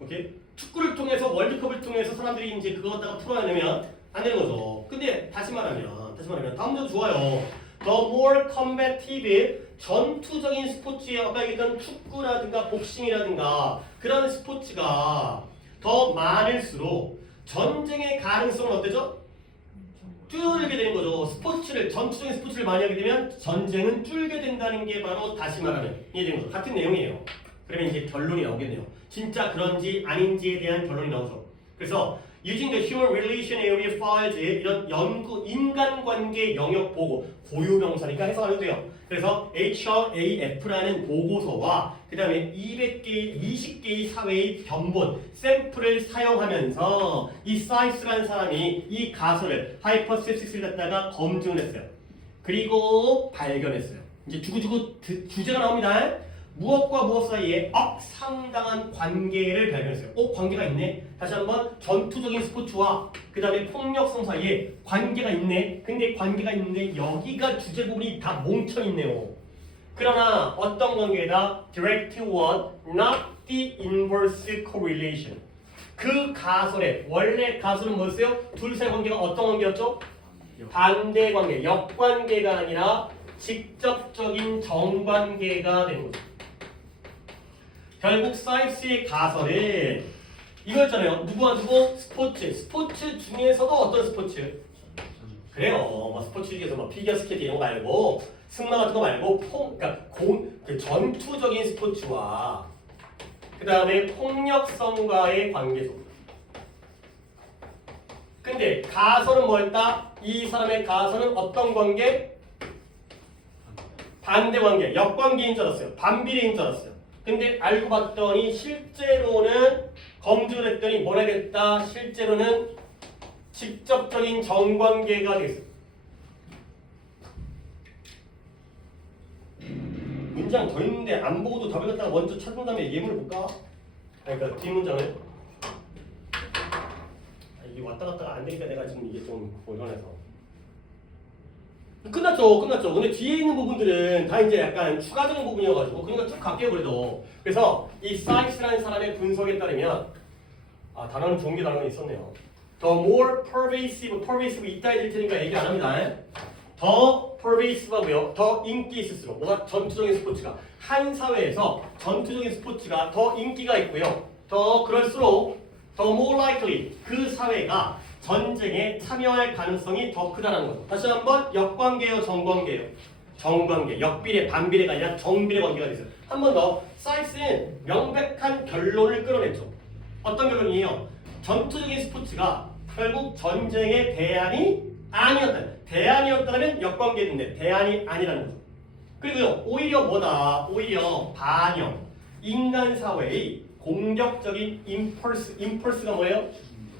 오케이? 축구를 통해서 월드컵을 통해서 사람들이 이제 그거 갖다가 풀어내면 안 되는 거죠. 근데 다시 말하면 다음 점 좋아요. The more combative 전투적인 스포츠에 아까 얘기했던 축구라든가 복싱이라든가 그런 스포츠가 더 많을수록 전쟁의 가능성은 어때죠? 줄게 되는 거죠. 전투적인 스포츠를 많이 하게 되면 전쟁은 줄게 된다는 게 바로 다시 말하면 이해되는 거죠. 같은 내용이에요. 그러면 이제 결론이 나오겠네요. 진짜 그런지 아닌지에 대한 결론이 나오죠. 그래서 using the human relation area files 이런 연구 인간관계 영역 보고 고유명사니까 해석 안 해도 돼요. 그래서 HRAF라는 보고서와 그 다음에 20개의 사회의 변본 샘플을 사용하면서 이 사이스라는 사람이 이 가설을 하이퍼셉시스를 갖다가 검증을 했어요. 그리고 발견했어요. 이제 주구주구 주제가 나옵니다. 무엇과 무엇 사이에 상당한 관계를 발견했어요. 관계가 있네. 다시 한번 전투적인 스포츠와 그 다음에 폭력성 사이에 관계가 있네. 근데 관계가 있는데 여기가 주제 부분이 다 뭉쳐있네요. 그러나 어떤 관계다? direct one, not the inverse correlation. 그 가설의 원래 가설은 뭐였어요? 둘 사이 관계가 어떤 관계였죠? 반대 관계, 역관계가 아니라 직접적인 정관계가 되는 거죠. 결국 사이프스의 가설은 이거였잖아요. 누구와 누구? 스포츠. 스포츠 중에서도 어떤 스포츠? 그래요. 뭐 스포츠 중에서 뭐 피겨 스케이트 이런 거 말고 승마 같은 거 말고 그러니까 그 전투적인 스포츠와 그 다음에 폭력성과의 관계죠. 근데 가설은 뭐였다? 이 사람의 가설은 어떤 관계? 반대 관계, 역관계인 줄 알았어요. 반비례인 줄 알았어요. 근데 알고 봤더니 실제로는 검증을 했더니 뭐라 했다? 실제로는 직접적인 정관계가 됐어요. 문장 더 있는데 안 보고도 답을 갖다가 먼저 찾은 다음에 예문을 볼까? 그러니까 뒷문장을 이게 왔다 갔다가 안 되니까 내가 지금 이게 좀 곤란해서 끝났죠. 근데 뒤에 있는 부분들은 다 이제 약간 추가적인 부분이어가지고 그러니까 쭉 갈게요 그래도. 그래서 이 사이스라는 사람의 분석에 따르면 단어는 좋은 게 단어가 있었네요. The more pervasive 이따 해드릴 테니까 얘기 안 합니다. 더 pervasive하고요. 더 인기 있을수록 뭐가 전투적인 스포츠가 한 사회에서 전투적인 스포츠가 더 인기가 있고요. 더 그럴수록 더 more likely 그 사회가 전쟁에 참여할 가능성이 더 크다는 거죠. 다시 한번 역관계요, 정관계요. 정관계, 역비례, 반비례가 아니라 정비례 관계가 됐어요. 한 번 더, 사이스는 명백한 결론을 끌어냈죠. 어떤 결론이에요? 전투적인 스포츠가 결국 전쟁의 대안이 아니었다. 대안이었다면 역관계인데 대안이 아니라는 거죠. 그리고요, 오히려 뭐다? 오히려 반영, 인간 사회의 공격적인 임펄스가 뭐예요?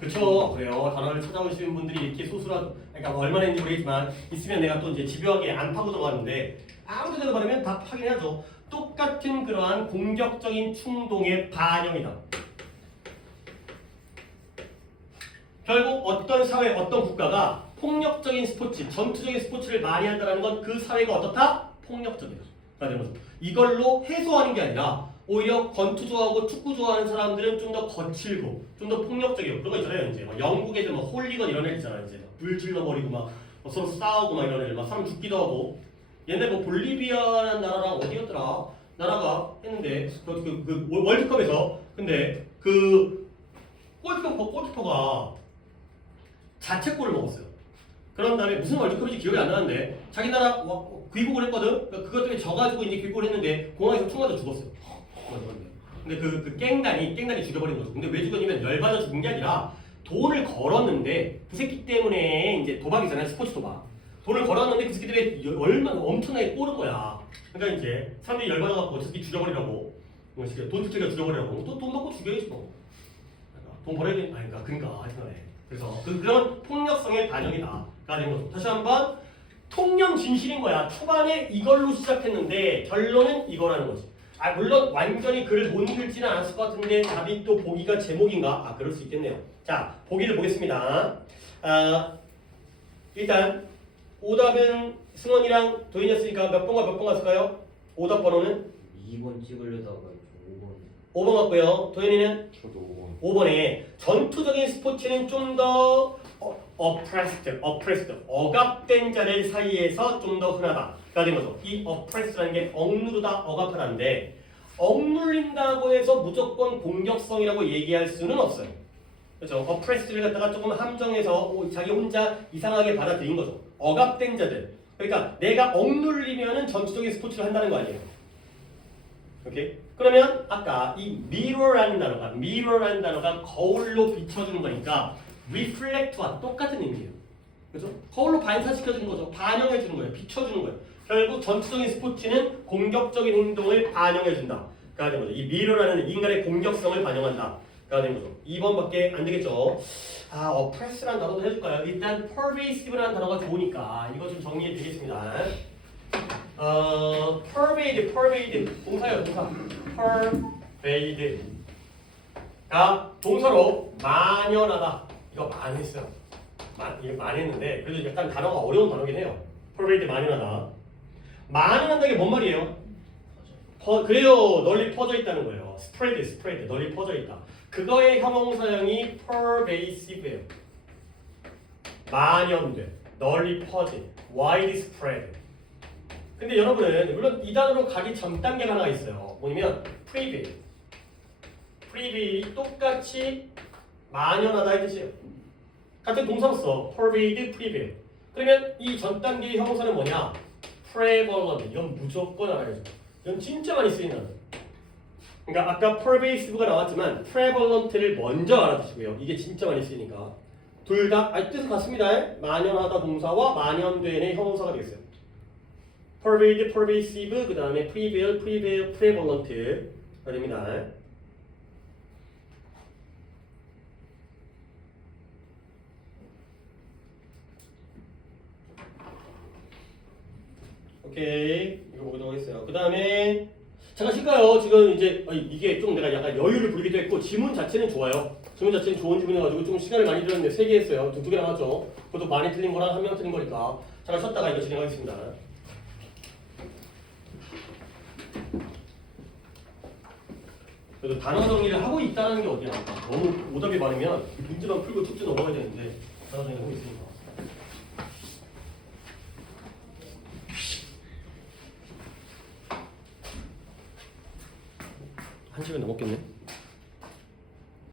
그쵸, 그래요. 단어를 찾아오시는 분들이 이렇게 소수라, 그러니까 얼마나 있는지 모르겠지만 있으면 내가 또 이제 집요하게 안 파고 들어가는데 아무 데나 말하면 다 확인해야죠. 똑같은 그러한 공격적인 충동의 반영이다. 결국 어떤 사회, 어떤 국가가 폭력적인 스포츠, 전투적인 스포츠를 많이 한다는 건 그 사회가 어떻다? 폭력적이다. 이걸로 해소하는 게 아니라 오히려 권투 좋아하고 축구 좋아하는 사람들은 좀 더 거칠고 좀 더 폭력적이고 그런 거 있잖아요. 이제 막 영국 애들 막 홀리건 이런 애 있잖아요. 이제 불 질러버리고 막 서로 싸우고 막 이런 애들 막 사람 죽기도 하고. 옛날 뭐 볼리비아라는 나라랑 어디였더라? 나라가 했는데 그 월드컵에서 근데 그 골키퍼가 자책골을 먹었어요. 그런 다음에 무슨 월드컵인지 기억이 안 나는데 자기 나라 귀국을 했거든. 그러니까 그것 때문에 져가지고 이제 귀국을 했는데 공항에서 총 맞아 죽었어요. 근데 그 깽단이 죽여버린 거죠. 근데 왜 죽었냐면 열받아 죽은 게 아니라 돈을 걸었는데 그 새끼 때문에 이제 도박이잖아요. 스포츠 도박. 돈을 걸었는데 그 새끼 때문에 얼마나 엄청나게 꼬른 거야. 그러니까 이제 사람들이 열받아갖고 저 새끼 죽여버리라고. 돈 주체가 죽여버리라고. 또 돈 받고 죽여야지 뭐. 그러니까 돈 벌어야 되니까. 그러니까 하여튼간에. 그래서 그런 폭력성의 반영이다가 된 거죠. 다시 한번 통념 진실인 거야. 초반에 이걸로 시작했는데 결론은 이거라는 거지. 물론 완전히 글을 못 읽지는 않았을 것 같은데 답이 또 보기가 제목인가? 그럴 수 있겠네요. 자, 보기를 보겠습니다. 일단 오답은 승원이랑 도인이었으니까 몇 번과 몇 번 갔을까요? 오답 번호는? 2번 찍으려다가 5번. 5번 같고요. 도현이는? 저도 5번에 전투적인 스포츠는 좀 더 oppressed, 억압된 자들 사이에서 좀 더 흔하다가 된 거죠. 이 oppressed라는 게 억누르다, 억압하다인데 억눌린다고 해서 무조건 공격성이라고 얘기할 수는 없어요. 그렇죠? oppressed를 갖다가 조금 함정해서 자기 혼자 이상하게 받아들인 거죠. 억압된 자들. 그러니까 내가 억눌리면은 전투적인 스포츠를 한다는 거 아니에요. 오케이? 그러면 아까 이 mirror라는 단어가 거울로 비춰주는 거니까 reflect와 똑같은 의미예요. 그죠? 거울로 반사시켜주는 거죠. 반영해주는 거예요. 비춰주는 거예요. 결국 전투적인 스포츠는 공격적인 행동을 반영해준다. 가 된 거죠. 이 mirror라는 인간의 공격성을 반영한다. 가 된 거죠. 2번밖에 안 되겠죠. oppress라는 단어도 해줄까요? 일단 pervasive라는 단어가 좋으니까 이거 좀 정리해 드리겠습니다. pervade 동사예요. 동사. pervade 동사로 만연하다. 이거 만했어요. 이거 만했는데 그래도 약간 단어가 어려운 단어긴 해요. pervade 만연하다. 만연한다는 게 뭔 말이에요? 그래요. 널리 퍼져 있다는 거예요. spread, 널리 퍼져 있다. 그거의 형용사형이 pervasive예요. 만연돼, 널리 퍼진, widespread. 근데 여러분은 물론 이 단어로 가기 전 단계가 하나 있어요. 뭐냐면 prevail. prevail이 똑같이 만연하다의 뜻이에요. 같은 동사 써. pervade, prevail. 그러면 이 전 단계의 형용사는 뭐냐? prevalent. 이건 무조건 알아야죠. 이건 진짜 많이 쓰이는 단어. 그러니까 아까 pervasive가 나왔지만 prevalent를 먼저 알아두시고요. 이게 진짜 많이 쓰이니까. 둘 다 뜻은 같습니다. 만연하다 동사와 만연된의 형용사가 되겠어요. pervade, pervasive, 그 다음에 prevail, prevalent가 됩니다. 오케이, 이거 보도록 하겠어요. 그 다음에 잠깐 쉴까요? 지금 이제 이게 좀 내가 약간 여유를 부리기도 했고 지문 자체는 좋아요. 지문 자체는 좋은 지문이어가지고 좀 시간을 많이 들었는데 3개 했어요. 두 개 남았죠. 그것도 많이 틀린 거랑 한 명 틀린 거니까 잠깐 쉬었다가 이거 진행하겠습니다. 그래도 단어 정리를 하고 있다는 게 어디야? 너무 오답이 많으면 문제만 풀고 툭툭 넘어가야 되는데 단어 정리를 하고 있으니까. 한 시간 넘었겠네.